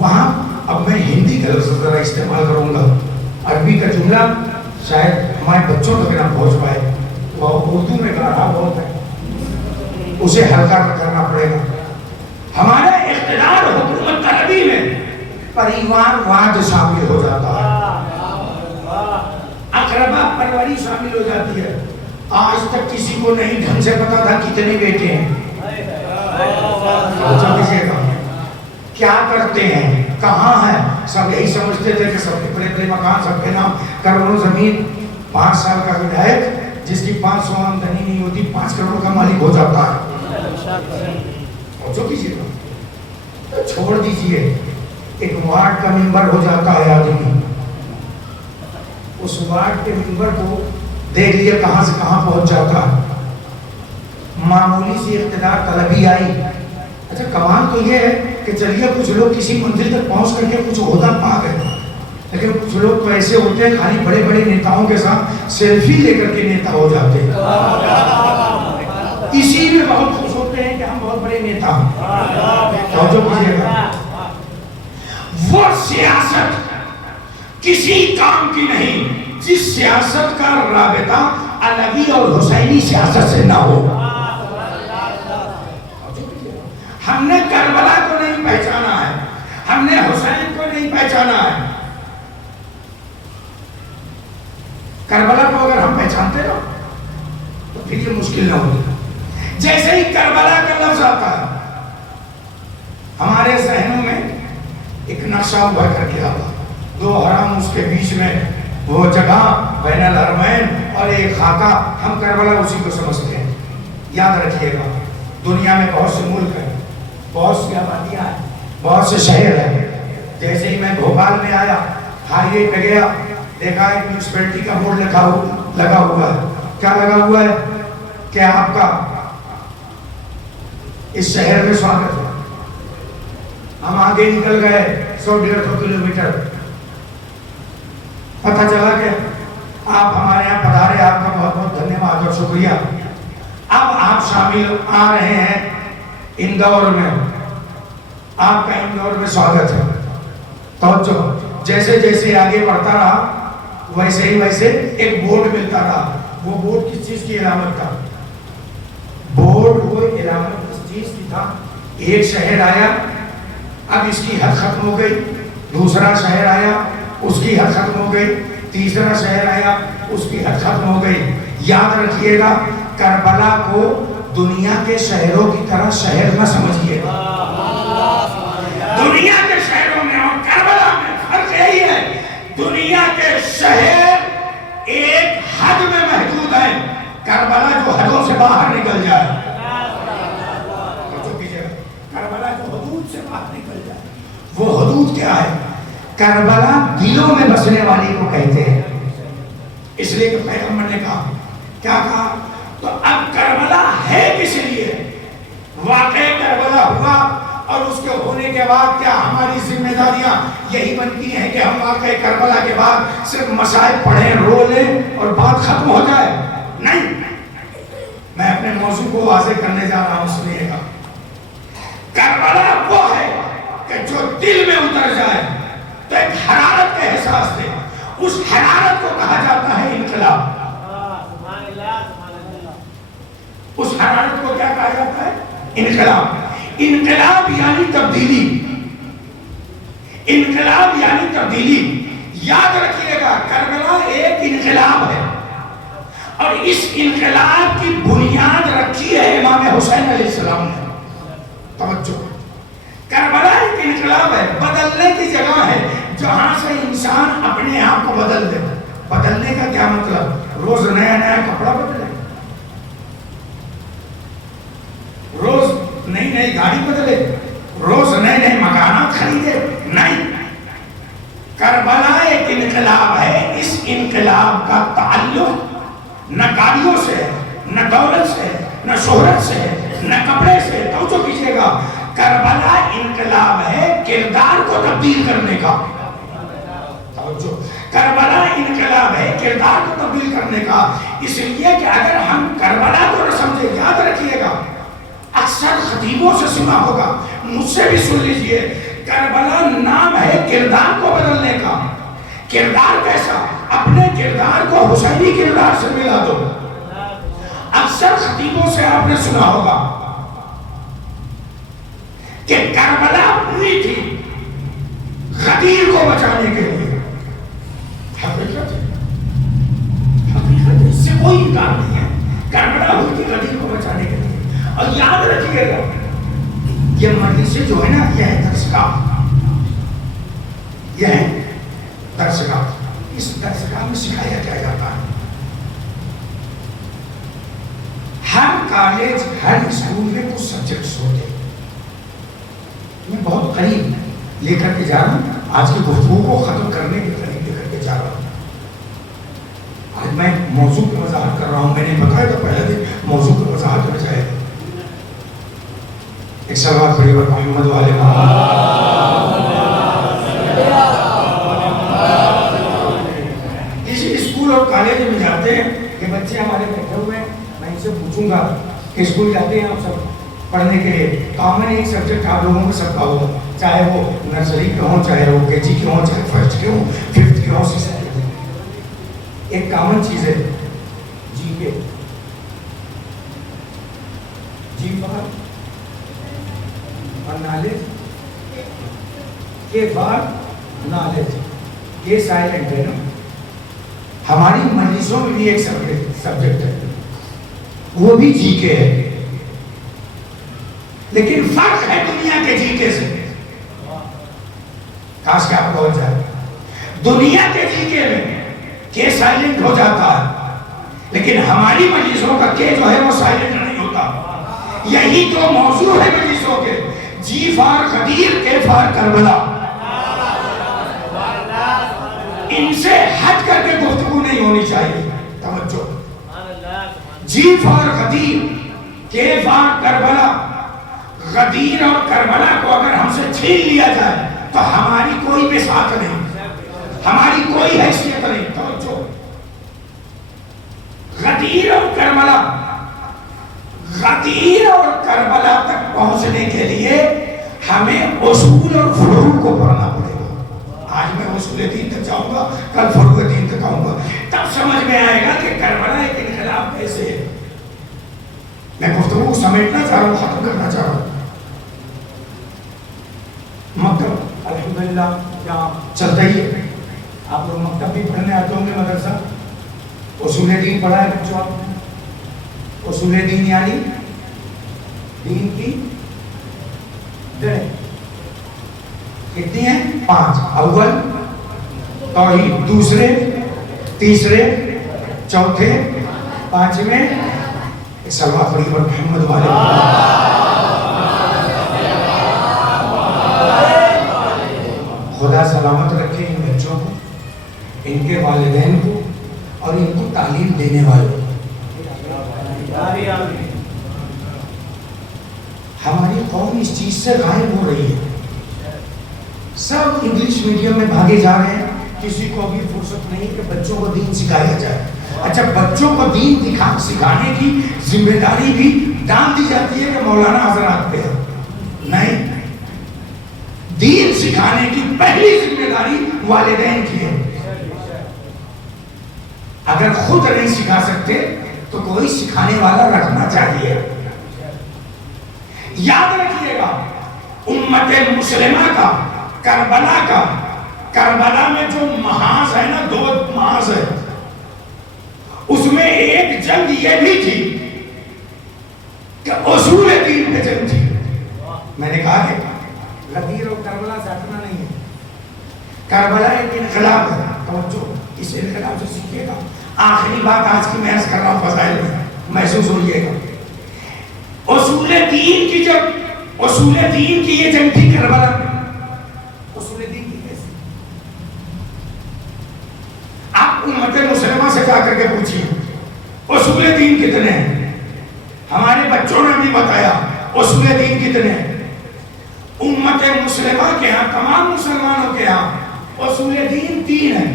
وہاں اب میں ہندی کا لفظ ذرا استعمال کروں گا، عربی کا جملہ شاید ہمارے بچوں تک نہ پہنچ پائے، وہ اردو میں کہا رہا بہت ہے، اسے ہلکا کرنا پڑے گا. ہمارے اقتدار حکومت طلبی میں پریوار واد شامل ہو جاتا ہے، اقربا پروری شامل ہو جاتی ہے. آج تک کسی کو نہیں ڈھنگ سے پتا تھا کتنے بیٹے ہیں، کیا کرتے ہیں، کہاں ہیں. سب یہی سمجھتے تھے کہ سب کے بڑے بڑے مکان، سب کے نام، کروڑوں زمین. 5 سال کا ودھایک جس کی 500 آمدنی نہیں ہوتی 5 کروڑ کا مالک ہو جاتا ہے. جو کسی کو چھوڑ دیجئے، ایک وارڈ کا ممبر ہو جاتا ہے آدمی. اس وارڈ کے ممبر کو دیکھ لیے کہاں سے کہاں پہنچ جاتا ہے. معمولی سی اقتدار طلبی آئی. اچھا کمال تو یہ ہے کہ چلیے کچھ لوگ کسی منزل تک پہنچ کر کے کچھ عہدہ پا گئے، لیکن کچھ لوگ تو ایسے ہوتے ہیں خالی بڑے بڑے نیتاؤں کے ساتھ سیلفی لے کر کے نیتا ہو جاتے ہیں. اسی میں بہت خوش ہوتے ہیں کہ ہم بہت بڑے نیتا ہیں. توجہ کیجیے گا، وہ سیاست کسی کام کی نہیں جس سیاست کا رابطہ علوی اور حسینی سیاست سے نہ ہو. ہم نے کربلا کو نہیں پہچانا ہے، ہم نے حسین کو نہیں پہچانا ہے. کربلا کو اگر ہم پہچانتے نا تو پھر یہ مشکل نہ ہوتی. جیسے ہی کربلا کا لفظ آتا ہے ہمارے ذہنوں میں ایک نقشہ ابھر کر کے آتا، 2 حرم اس کے بیچ میں وہ جگہ بین الحرمین اور ایک خاکہ، ہم کربلا اسی کو سمجھتے ہیں. یاد رکھیے گا، دنیا میں بہت سے ملک ہیں، بہت سی آبادیاں ہیں، بہت سے شہر ہیں. جیسے ہی میں بھوپال میں آیا، ہائی وے پہ گیا، دیکھا ایک میونسپلٹی کا بورڈ لگا ہوا ہے. کیا لگا ہوا ہے کہ آپ کا اس شہر میں سواگت ہے. ہم آگے نکل گئے 100-150 کلومیٹر، پتہ چلا کہ آپ ہمارے یہاں پدھارے، آپ کا بہت شکریہ. اب آپ شامل آ رہے ہیں اندور میں. آپ کا اندور میں سواگت ہے. توجہ. جیسے جیسے آگے بڑھتا رہا ویسے ہی ویسے ایک بورڈ ملتا رہا. وہ بورڈ کس چیز کی علامت تھا؟ بورڈ وہ علامت کس چیز کی تھا؟ ایک شہر آیا, اب اس کی حد ختم ہو گئی. دوسرا شہر آیا, اس کی حد ختم ہو گئی. تیسرا شہر آیا, اس کی حد ختم ہو گئی. یاد رکھیے گا, کربلا کو دنیا کے شہروں کی طرح شہر نہ سمجھیے گا. دنیا کے شہروں میں اور کربلا میں فرق یہی ہے, دنیا کے شہر ایک حد میں محدود ہیں, کربلا جو حدوں سے باہر نکل جائے. کربلا جو حدود سے باہر نکل جائے, وہ حدود کیا ہے؟ کربلا دلوں میں بسنے والی کو کہتے ہیں. اس لیے کہ پیغمبر نے کہا, کیا کہا؟ تو اب کربلا ہے کس لیے؟ واقعی کربلا ہوا اور اس کے ہونے کے بعد کیا ہماری ذمہ داریاں یہی بنتی ہیں کہ ہم واقعی کربلا کے بعد صرف مسائل پڑھیں, رو لیں اور بات ختم ہو جائے؟ نہیں. میں اپنے موضوع کو واضح کرنے جا رہا ہوں. سنیے گا, کربلا وہ ہے کہ جو دل میں اتر جائے تو ایک حرارت کا احساس دے. اس حرارت کو کہا جاتا ہے انقلاب. اس حرارت کو کیا کہا جاتا ہے؟ انقلاب. انقلاب یعنی تبدیلی. انقلاب یعنی تبدیلی. یاد رکھیے گا, کربلا ایک انقلاب ہے اور اس انقلاب کی بنیاد رکھی ہے امام حسین علیہ السلام نے. توجہ, کربلا ایک انقلاب ہے, بدلنے کی جگہ ہے جہاں سے انسان اپنے آپ کو بدل دے. بدلنے کا کیا مطلب؟ روز نیا نیا کپڑا بدلے, روز نئی نئی گاڑی بدلے, روز نئے نئے مکانات خریدے. نہیں, کربلا ایک انقلاب ہے. اس انقلاب کا تعلق نہ گاڑیوں سے, نہ دولت سے, نہ شہرت سے, نہ کپڑے سے. توجہ کیجیے گا, کربلا انقلاب ہے کردار کو تبدیل کرنے کا. توجہ, کربلا انقلاب ہے کردار کو تبدیل کرنے کا. اس لیے کہ اگر ہم کربلا کو نہ سمجھے, یاد رکھیے گا, اکثر خطیبوں سے سنا ہوگا, مجھ سے بھی سن لیجئے, کربلا نام ہے کردار کو بدلنے کا. کردار کیسا؟ اپنے کردار کو حسینی کردار سے ملا دو. اکثر خطیبوں سے آپ نے سنا ہوگا کہ کربلا ہوئی تھی غدیر کو بچانے کے لیے. حقیقت ہے, حقیقت ہے, اس سے کوئی انکار نہیں ہے. کربلا ہوئی تھی غدیر کو بچانے کے لیے. اور یاد رکھیے گا, یہ مجلسیں جو ہے نا, یہ ہے درسگاہ. یہ ہے درسگاہ. اس درسگاہ میں سکھایا کیا جاتا ہے. ہر کالج, ہر اسکول میں کچھ سبجیکٹس ہوتے ہیں. میں بہت قریب لے کر کے جا رہا ہوں, آج کی گفتگو کو ختم کرنے کے قریب لے کر کے جا رہا ہوں. آج میں موضوع کی وضاحت کر رہا ہوں. میں نے بتایا تھا پہلے دن موضوع کی وضاحت ہو جائے. ایک صلوات پڑھیے محمد والے کسی اسکول اور کالج میں جاتے ہیں کہ بچے ہمارے بیٹھے ہوئے ہیں, میں ان سے پوچھوں گا کہ اسکول جاتے ہیں آپ سب پڑھنے کے لیے, کامن ایک سبجیکٹ آپ لوگوں کو سب کا ہو, چاہے وہ نرسری کے ہوں, چاہے وہ کے جی کے ہوں, چاہے فرسٹ کے ہوں, ففتھ کے ہوں, سکستھ کے ہوں. ایک کامن چیز ہے جی کے, جی فقط اور نالج کے بعد نالج. یہ سائلنٹ ہے نا. ہماری مجلسوں میں بھی ایک سبجیکٹ ہے, وہ بھی جی کے ہے, لیکن فرق ہے دنیا کے جی کے سے. کاش کہ آپ کو ہو جائے. دنیا کے جی کے میں کے سائلنٹ ہو جاتا ہے, لیکن ہماری مجلسوں کا کے جو ہے وہ سائلنٹ نہیں ہوتا. یہی تو موضوع ہے مجلسوں کے, جی فار غدیر, کے فار کربلا. ان سے ہٹ کر کے گفتگو نہیں ہونی چاہیے. توجہ, جی فار غدیر, کے فار کربلا. غدیر اور کربلا کو اگر ہم سے چھین لیا جائے تو ہماری کوئی بساط نہیں, ہماری کوئی حیثیت نہیں. توجہ, غدیر غدیر اور کربلا تک پہنچنے کے لیے ہمیں اصول اور فروع کو پڑھنا پڑے گا. آج میں اصول دین تک جاؤں گا, کل فروع دین تک آؤں گا, تب سمجھ میں آئے گا کہ کربلا ایک انقلاب کیسے ہے. میں گفتگو سمیٹنا چاہ رہا ہوں, ختم کرنا چاہ رہا ہوں. مکتب الحمدللہ کیا چلتا ہی ہے. آپ لوگ مکتب بھی پڑھنے آتے ہوں گے, مدرسہ. اصول دین پڑھا ہے بچوں آپ نے؟ اصول دین یعنی دین کی جڑیں کتنی ہیں؟ 5. اول توحید, دوسرے, تیسرے, چوتھے, پانچویں ایک صلوات پڑھی پر محمد والے. خدا سلامت رکھے ان بچوں کو, ان کے والدین کو, اور ان کو تعلیم دینے والوں کو. ہماری قوم اس چیز سے غائب ہو رہی ہے. سب انگلش میڈیم میں بھاگے جا رہے ہیں, کسی کو بھی فرصت نہیں کہ بچوں کو دین سکھایا جائے. اچھا, بچوں کو دین سکھانے کی ذمہ داری بھی ڈال دی جاتی ہے کہ مولانا حضرات پہ ہے. نہیں, دین سکھانے کی پہلی ذمہ داری والدین کی ہے. اگر خود نہیں سکھا سکتے تو کوئی سکھانے والا رکھنا چاہیے. یاد رکھیے گا, امت مسلمہ کا کربلا میں جو محاذ ہے نا, 2 محاذ ہے, اس میں ایک جنگ یہ بھی تھی کہ اصول دین پہ جنگ تھی. میں نے کہا کہ غدیر اور کربلا سے ہٹنا نہیں ہے. کربلا ایک انقلاب ہے, توجہ, اس انقلاب سے سیکھیے گا. آخری بات آج کی میں عرض کر رہا ہوں, فضائل میں محسوس ہوئیے گا. اصول دین کی یہ جنگ تھی کربلا میں. اصول دین کی کیسی؟ آپ امت مسلمہ سے جا کر کے پوچھیے اصول دین کتنے ہیں. ہمارے بچوں نے بھی بتایا اصول دین کتنے ہیں. امت مسلمہ کے ہاں, تمام مسلمانوں کے ہاں اصول دین 3 ہیں.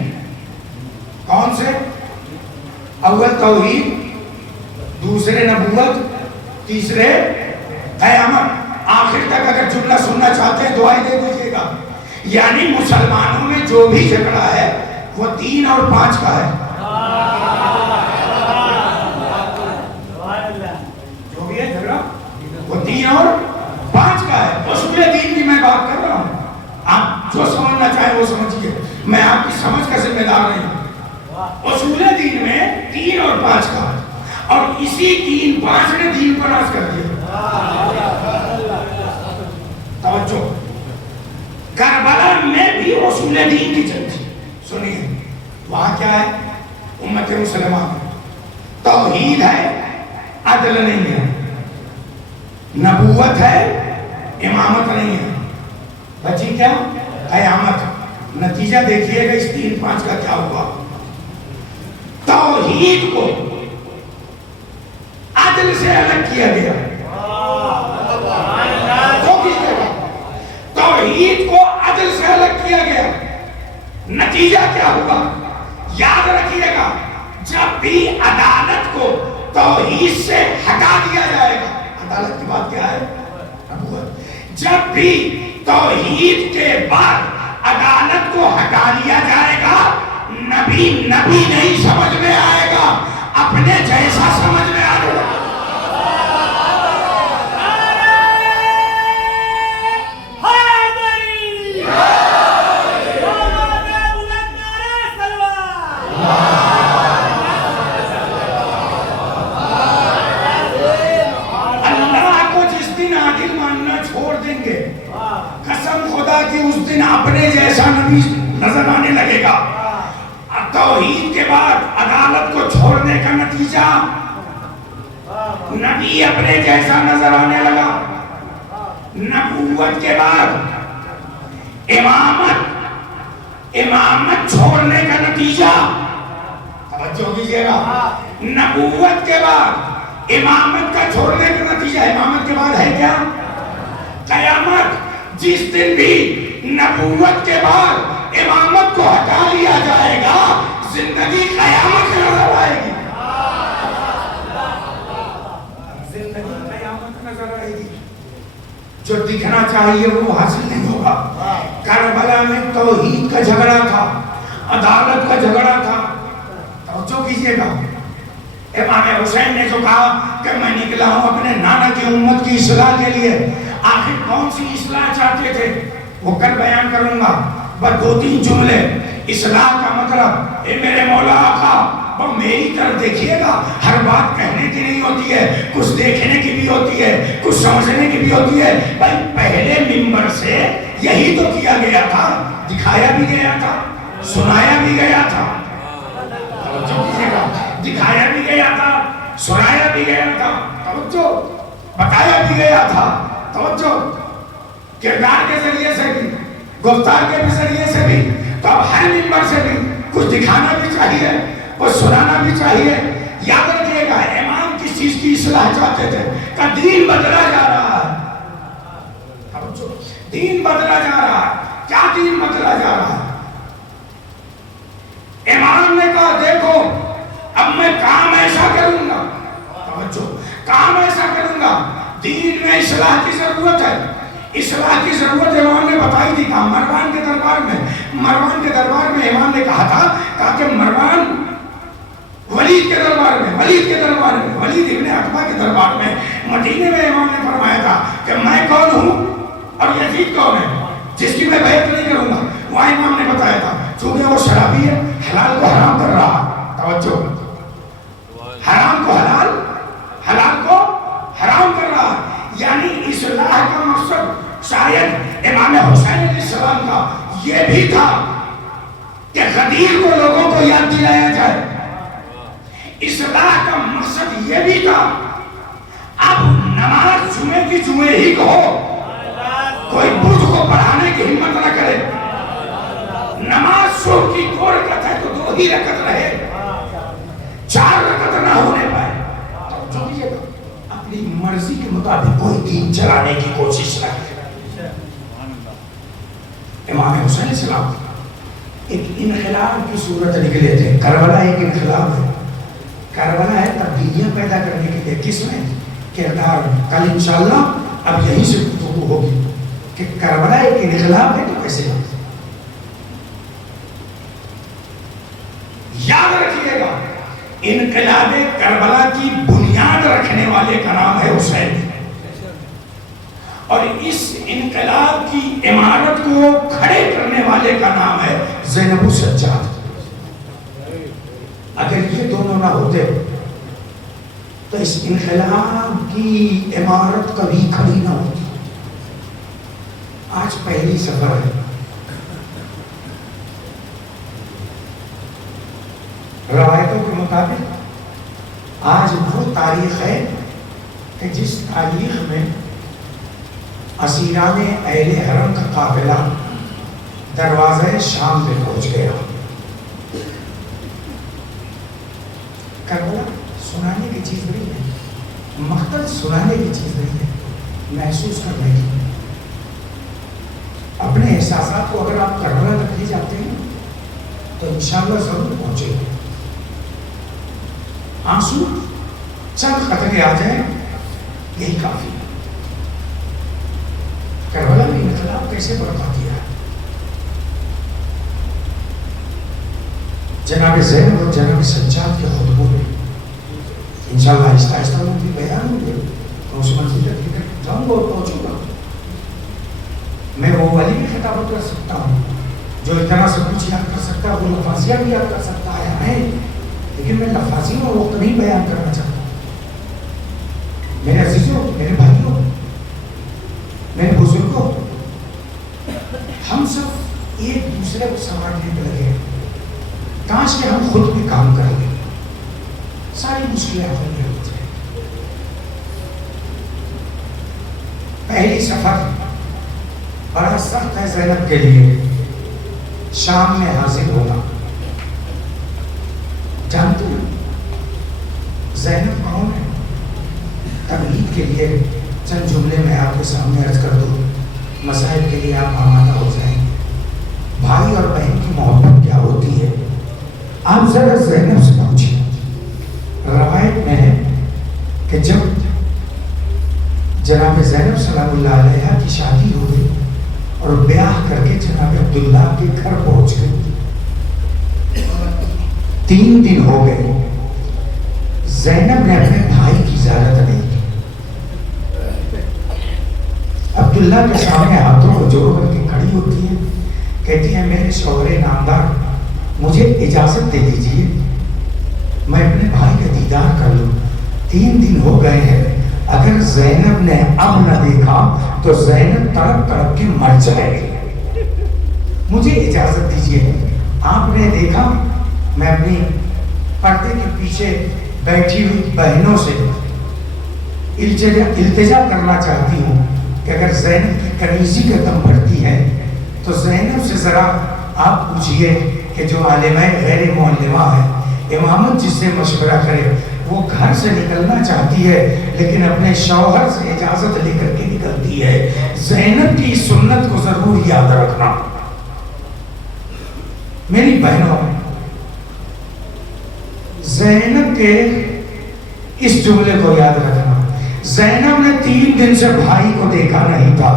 کون سے؟ اول توحید, دوسرے نبوت, تیسرے قیامت. آخر تک اگر جملہ سننا چاہتے ہیں دعائیں دے دیجیے گا. یعنی مسلمانوں میں جو بھی جھگڑا ہے وہ 3 اور 5 کا ہے. جو بھی ہے جھگڑا وہ 3 اور 5 کا ہے. اصول دین کی میں بات کر رہا ہوں, آپ جو سمجھنا چاہیں وہ سمجھیے, میں آپ کی سمجھ کا ذمہ دار نہیں ہوں. اصول دین میں 3 اور 5 کا, اور اسی 3-5 نے دین پر راز کر دیا. توجہ, کربلا میں بھی اصول دین کی جنگ تھی. سنیے, وہاں کیا ہے؟ امت مسلمہ میں توحید ہے, عدل نہیں ہے. نبوت ہے, امامت نہیں ہے. بچی کیا؟ قیامت. نتیجہ دیکھیے گا اس 3-5 کا کیا ہوا. توحید کو عدل سے الگ کیا گیا. توحید کو عدل سے الگ کیا گیا. نتیجہ کیا ہوا؟ یاد رکھیے گا, جب بھی عدالت کو توحید سے ہٹا دیا جائے گا, عدالت کی بات کیا ہے؟ نبوت. جب بھی توحید کے بعد عدالت کو ہٹا دیا جائے گا, نبی نہیں سمجھ میں آئے گا, اپنے جیسا سمجھ میں آئے گا. اس دن اپنے جیسا نبی نظر آنے لگے گا. توحید کے بعد عدالت کو چھوڑنے کا نتیجہ نبی اپنے جیسا نظر آنے لگا. نبوت کے بعد امامت چھوڑنے کا نتیجہ, توجہ کیجیے گا, نبوت کے بعد امامت کا چھوڑنے کا نتیجہ, امامت کے بعد ہے کیا؟ قیامت. جس دن بھی نبوت کے بعد امامت کو ہٹا لیا جائے گا, زندگی قیامت میں نظر آئے گی. نظر آئے گی. جو دکھنا چاہیے وہ حاصل نہیں ہوگا. کربلا میں توحید کا جھگڑا تھا, عدالت کا جھگڑا تھا. توجہ کیجئے گا, امام حسین نے جو کہا کہ میں نکلا ہوں اپنے نانا کی امت کی اصلاح کے لیے, آخر کون سی اصلاح چاہتے تھے وہ کل بیان کروں گا. بس 2-3 جملے. اصلاح کا مطلب اے میرے مولا آقا وہ میری طرف دیکھیے گا, ہر بات کہنے کی نہیں ہوتی ہے, کچھ دیکھنے کی بھی ہوتی ہے, کچھ سمجھنے کی بھی ہوتی ہے. بھائی پہلے منبر سے یہی تو کیا گیا تھا, دکھایا بھی گیا تھا, سنایا بھی گیا تھا. دکھایا بھی گیا تھا, سنایا بھی گیا تھا, توجہ, بتایا بھی گیا تھا, توجہ, کردار کے ذریعے سے بھی, گفتار کے ذریعے سے بھی. تو اب ہر منبر سے بھی کچھ دکھانا بھی چاہیے, کچھ سنانا بھی چاہیے. یاد رکھیے گا امام کس چیز کی اصلاح چاہتے تھے کہ دین بدلا جا رہا ہے. دین بدلا جا رہا ہے. کیا دین بدلا جا رہا ہے؟ امام نے کہا دیکھو اب میں کام ایسا کروں گا, توجہ, کام ایسا کروں گا, دین میں اصلاح کی ضرورت ہے. اصلاح کی ضرورت امام نے بتائی تھی. کہا مروان کے دربار میں, مروان کے دربار میں امام نے کہا تھا کہ مروان ولید کے دربار میں, ولید کے دربار میں, ولید ابن عتبہ کے دربار میں, مدینے میں امام نے فرمایا تھا کہ میں کون ہوں اور یزید کون ہے جس کی میں بیعت نہیں کروں گا. وہاں امام نے بتایا تھا چونکہ وہ شرابی ہے, حلال کو حرام کر رہا, توجہ, حرام کو حلال, حلال کو حرام کر رہا. یعنی اصلاح کا مقصد شاید امام حسین علیہ السلام کا یہ بھی تھا کہ غدیر کو لوگوں کو یاد دلایا جائے. اصلاح کا مقصد یہ بھی تھا اب نماز جمعے کی جمعے ہی کو ہو, کوئی بدھ کو پڑھانے کی ہمت نہ کرے. نماز صبح کی 2 رکعت ہے تو 2 ہی رکعت رہے, 4 رکعت نہ ہونے پائے. اپنی مرضی کے مطابق کوئی دین چلانے کی کوشش نہ کرے. امام حسین علیہ السلام ایک انقلاب کی صورت نکلے تھے. کربلا ایک انقلاب ہے, کربلا ہے تبدیلیاں پیدا کرنے کے لیے. کس میں؟ کردار میں. کل انشاءاللہ اب یہیں سے گفتگو ہوگی کہ کربلا ایک انقلاب ہے تو کیسے ہوگا. یاد رکھیے گا انقلاب کربلا کی بنیاد رکھنے والے کا نام ہے حسین, اور اس انقلاب کی عمارت کو کھڑے کرنے والے کا نام ہے زینب السجاد. اگر یہ دونوں نہ ہوتے تو اس انقلاب کی عمارت کبھی کھڑی نہ ہوتی. آج پہلی سفر ہے. روایتوں کے مطابق آج وہ تاریخ ہے کہ جس تاریخ میں اسیران اہل حرم کا قافلہ دروازہ شام میں پہنچ گیا. کربلا سنانے کی چیز نہیں ہے, مقتل سنانے کی چیز نہیں ہے, محسوس کرنے کی. اپنے احساسات کو اگر آپ کربلا تک لے جاتے ہیں تو انشاءاللہ ضرور پہنچے گے. آنسو چند قطرے آ جائیں یہی کافی ہے. کربلا میں انقلاب کیسے برپا کیا ہے. جناب زینب اور جناب سجاد کے خطبوں میں انشاءاللہ آہستہ آہستہ وہ بھی بیان ہوں گے. تو اس منزل تک جاؤں گا اور پہنچوں گا. میں وہ والی بھی خطابت کر سکتا ہوں جو اتنا سب کچھ یاد کر سکتا ہے, وہ لفاظیہ بھی یاد کر سکتا ہے, لیکن میں لفاظی میں وقت نہیں بیان کرنا چاہتا. میرے عزیزوں, میرے بھائیوں, میرے بزرگوں, ہم سب ایک دوسرے کو سنبھالنے پہ لگے. کاش کہ ہم خود بھی کام کر لیں, ساری مشکلات ہو جائیں. پہلی سفر بڑا سخت ہے زینب کے لیے, شام میں حاضر ہونا. جانتے ہیں زینب کون ہے؟ تمہید کے لیے چند جملے میں آپ کے سامنے عرض کر دوں, مسائل کے لیے آپ آمادہ ہو جائیں. بھائی اور بہن کی محبت کیا ہوتی ہے آپ ذرا زینب سے پوچھیں. روایت میں ہے کہ جناب زینب سلام اللہ علیہ کی شادی ہو گئی اور بیاہ کر کے جناب عبداللہ کے گھر پہنچ گئی. 3 دن ہو گئے، زینب نے اپنے بھائی کی زیارت نہیں کی. عبداللہ کے سامنے ہاتھوں کو جوڑ کر کے کھڑی ہوتی ہے، کہتی ہے میرے شوہر نامدار مجھے اجازت دے دیجیے میں اپنے بھائی کا دیدار کر لوں. 3 دن ہو گئے ہیں، اگر زینب نے اب نہ دیکھا تو زینب تڑپ تڑپ کے مر جائے گی، مجھے اجازت دیجیے. آپ نے دیکھا میں اپنی پردے کے پیچھے بیٹھی ہوئی بہنوں سے التجا کرنا چاہتی ہوں کہ اگر زینب کی کنیزی کا دم بڑھتی ہے تو زینب سے ذرا آپ پوچھئے کہ جو عالمہ غیر معلمہ ہے، امامت جس سے مشورہ کرے، وہ گھر سے نکلنا چاہتی ہے لیکن اپنے شوہر سے اجازت لے کر کے نکلتی ہے. زینب کی سنت کو ضرور یاد رکھنا. میری بہنوں، زینب کے اس جملے کو یاد رکھنا. زینب نے 3 دن سے بھائی کو دیکھا نہیں تھا.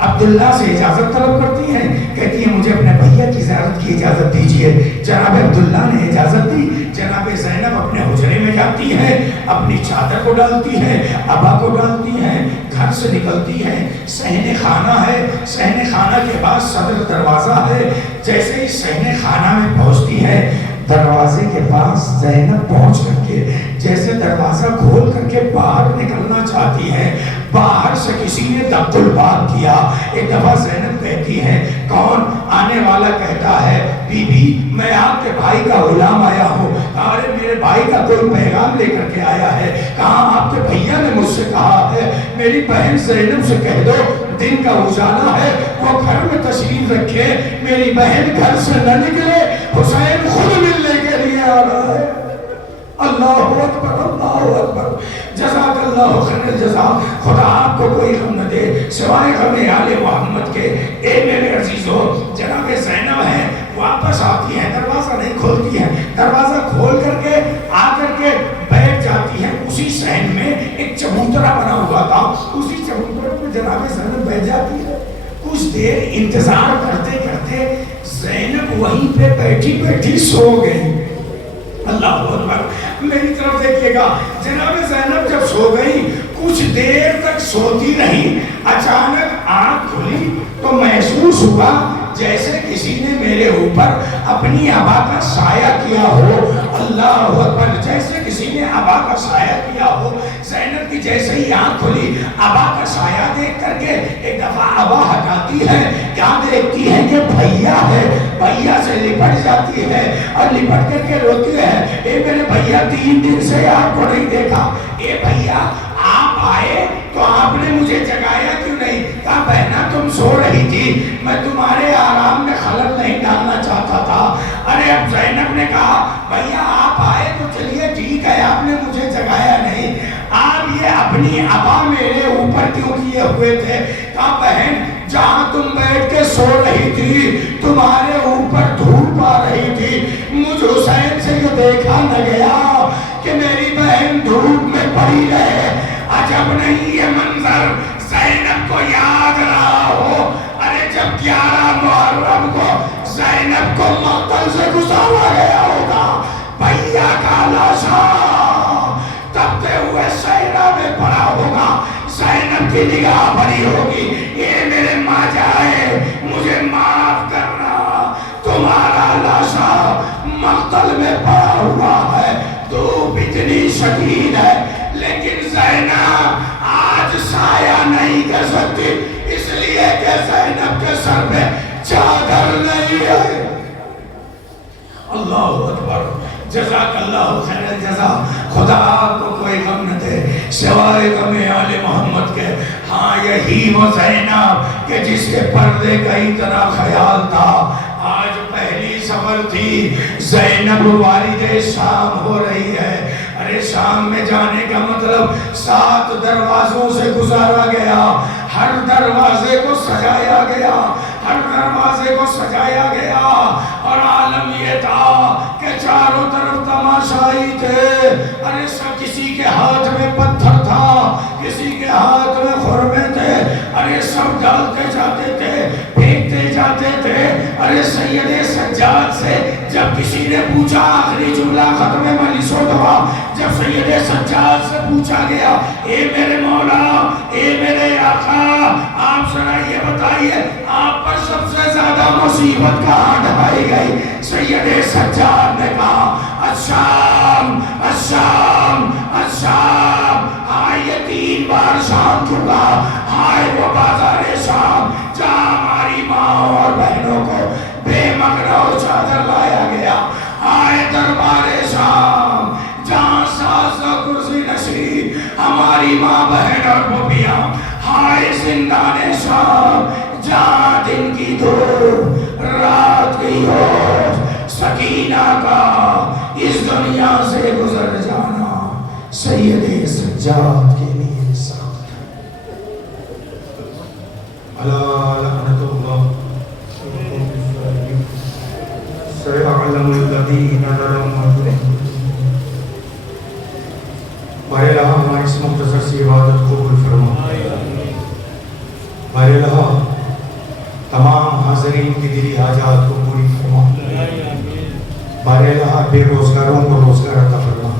عبداللہ سے اجازت طلب کرتی ہیں، کہتی ہیں مجھے اپنے بھیا کی زیارت کی اجازت دیجیے. جناب عبداللہ نے اجازت دی. جناب زینب اپنے حجرے میں جاتی ہے، اپنی چادر کو ڈالتی ہے، ابا کو ڈالتی ہے، گھر سے نکلتی ہے. صحن خانہ ہے، صحن خانہ کے بعد صدر دروازہ ہے. جیسے ہی صحن خانہ میں پہنچتی ہے، دروازے کے پاس زینب پہنچ کر کے جیسے دروازہ کھول کر کے باہر نکلنا چاہتی ہے، باہر سے کسی نے دب الباب کیا. ایک دفعہ زینب کہتی ہے کون؟ آنے والا کہتا ہے بی بی میں آپ کے بھائی کا غلام آیا ہوں. ارے میرے بھائی کا کوئی پیغام لے کر کے آیا ہے. کہاں؟ آپ کے بھیا نے مجھ سے کہا ہے میری بہن زینب سے کہہ دو دن کا اجالا ہے، وہ گھر میں تشریف رکھے، میری بہن گھر سے نہ نکلے، حسین خود ملنے کے لیے آ رہا ہے. اللہ اکبر، اللہ اکبر. جزاک اللہ خیر الجزا. خدا آپ کو کوئی غم نہ دے سوائے غم آل محمد کے. اے میرے عزیزو، جناب زینب ہے، واپس آتی ہے، دروازہ نہیں کھولتی ہے، دروازہ کھول کر کے آ کر کے بیٹھ جاتی ہے. اسی صحن میں ایک چبوترا بنا ہوا تھا، اسی چبوترے میں جناب زینب بیٹھ جاتی ہے. کچھ دیر انتظار کرتے کرتے زینب وہیں پہ بیٹھی بیٹھی سو گئی. اللہ اکبر. میری طرف دیکھیے گا، جناب زینب جب سو گئی کچھ دیر تک سوتی رہی. اچانک آنکھ کھلی تو محسوس ہوا جیسے کسی نے میرے اوپر اپنی ابا کا سایہ کیا ہو. اللہ اکبر. جیسے کسی نے ابا کا سایہ کیا ہو. زینب کی جیسے ہی آنکھ کھلی ابا کا سایہ دیکھ کر کے ایک دفعہ ابا ہٹاتی ہے، کیا دیکھتی ہے کہ بھیا ہے. بھیا سے لپٹ جاتی ہے اور لپٹ کر کے روتی ہے اے میرے بھیا 3 دن سے آپ کو نہیں دیکھا. اے بھیا آپ آئے تو آپ نے مجھے جگایا کیوں نہیں؟ کہا بہنا تم سو رہی تھی، میں تمہارے آرام میں خلل نہیں ڈالنا چاہتا تھا. ارے اب زینب نے کہا بھیا آپ آئے تو چلیے ٹھیک ہے، آپ نے مجھے جگایا نہیں، آپ یہ اپنی ابا میرے اوپر کیوں کیے ہوئے تھے؟ کہا بہن جہاں تم بیٹھ کے سو رہی تھی تمہارے اوپر دھوپ آ رہی تھی، مجھ حسین سے یہ دیکھا نہ گیا کہ میری بہن دھوپ میں پڑی رہے. عجب نہیں یہ منظر زینب کو یاد رہا ہو. ارے جب 11 محرم کو زینب کو مقتل سے گزارا گیا ہوگا، بھیا کا لاشا تپتے ہوئے صحرا میں پڑا ہوگا، زینب کی نگاہ بڑی ہوگی یہ میرے ماں جائے مجھے معاف کرنا، تمہارا لاشا مقتل میں پڑا ہوا ہے، دھوپ اتنی شدید ہے لیکن زینب آج سایہ نہیں کر سکتی اس لیے کہ زینب کے سر پہ چادر نہیں ہے. اللہ اکبر. جزاک اللہ خیر الجزا. خدا آپ کو کوئی غم نہ دے سوائے غم آل محمد کے. ہاں یہی وہ زینب کہ جس کے پردے کا اتنا خیال تھا. آج پہلی سفر تھی، زینب والد شام ہو رہی ہے. ارے شام میں جانے کا مطلب 7 دروازوں سے گزارا گیا، ہر دروازے کو سجایا گیا، ہر دروازے کو سجایا گیا اور عالم یہ تھا کہ چاروں طرف تماشائی تھے. ارے سب کسی کے ہاتھ میں پتھر تھا، کسی کے اپنے ہاتھ میں خورمے تھے، ارے سب ڈالتے جاتے تھے، پھینکتے جاتے تھے۔ ارے سید سجاد سے جب کسی نے پوچھا، آخری جملہ ختم مجلس و دعا، جب سید سجاد سے پوچھا گیا، اے میرے مولا، اے میرے آقا، آپ ذرا یہ بتائیے آپ پر سب سے زیادہ مصیبت کہاں ڈھائی گئی؟ سید سجاد نے کہا الشام، الشام، الشام۔ آئیے 3 بار شام چکا، آئے وہ بازار شام جہاں ہماری ماں اور بہنوں کو بے مغرب و چادر لایا گیا۔ آئے دربار شام جہاں ساز و کرسی نشین ہماری ماں بہن اور بھوپیاں۔ آئے زندان شام جہاں دن کی دھوپ رات کی ہوش، سکینہ کا اس دنیا سے گزر جانا سید سجاد کے لیے سخت ہے۔ الا لعنت اللہ سيعلم الذين ظلموا بارے اللہ ہماری اس مختصر سی عبادت قبول فرما۔ بارے اللہ تمام حاضرین کی دلی حاجات کو پوری فرما۔ بارے اللہ بے روزگاروں کو روزگار عطا فرما،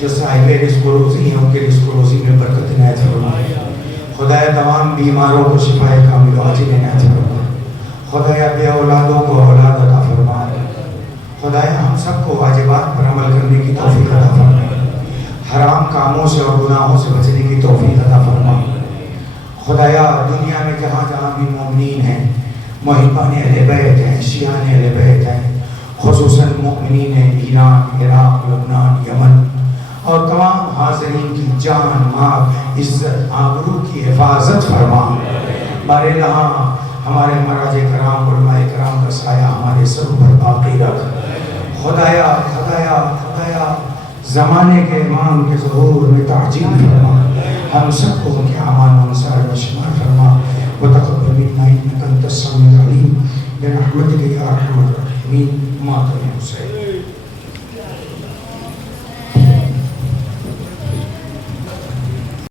جو صاحب رزق و روزی ہیں ان کے رزق و روزی میں برکت عنایت فرما۔ خدایا تمام بیماروں کو شفا کامل و عاجل عنایت فرما۔ خدایا بے اولادوں کو اولاد عطا فرما۔ خدایا ہم سب کو واجبات پر عمل کرنے کی توفیق عطا فرما، حرام کاموں سے اور گناہوں سے بچنے کی توفیق عطا فرما۔ خدایا دنیا میں جہاں جہاں بھی مومنین ہیں، محبان اہل بیت ہیں، شیعان اہل بیت ہیں، خصوصاً مومنین ایران، عراق، لبنان، یمن اور تمام حاضرین کی جان، مال، عزت، آبرو کی حفاظت فرما۔ بارے اللہ ہمارے مراجع کرام، علماء کرام کا سایہ ہمارے سر پر باقی رکھ۔ خدایا خدایا خدایا زمانے کے امام کے ظہور میں تعجیل فرما، ہم سب کو ان کے اعمال و انصار میں شمار فرما۔ وتقبل منا انک انت السمیع العلیم برحمتک یا ارحم الراحمین۔ ماتم حسین۔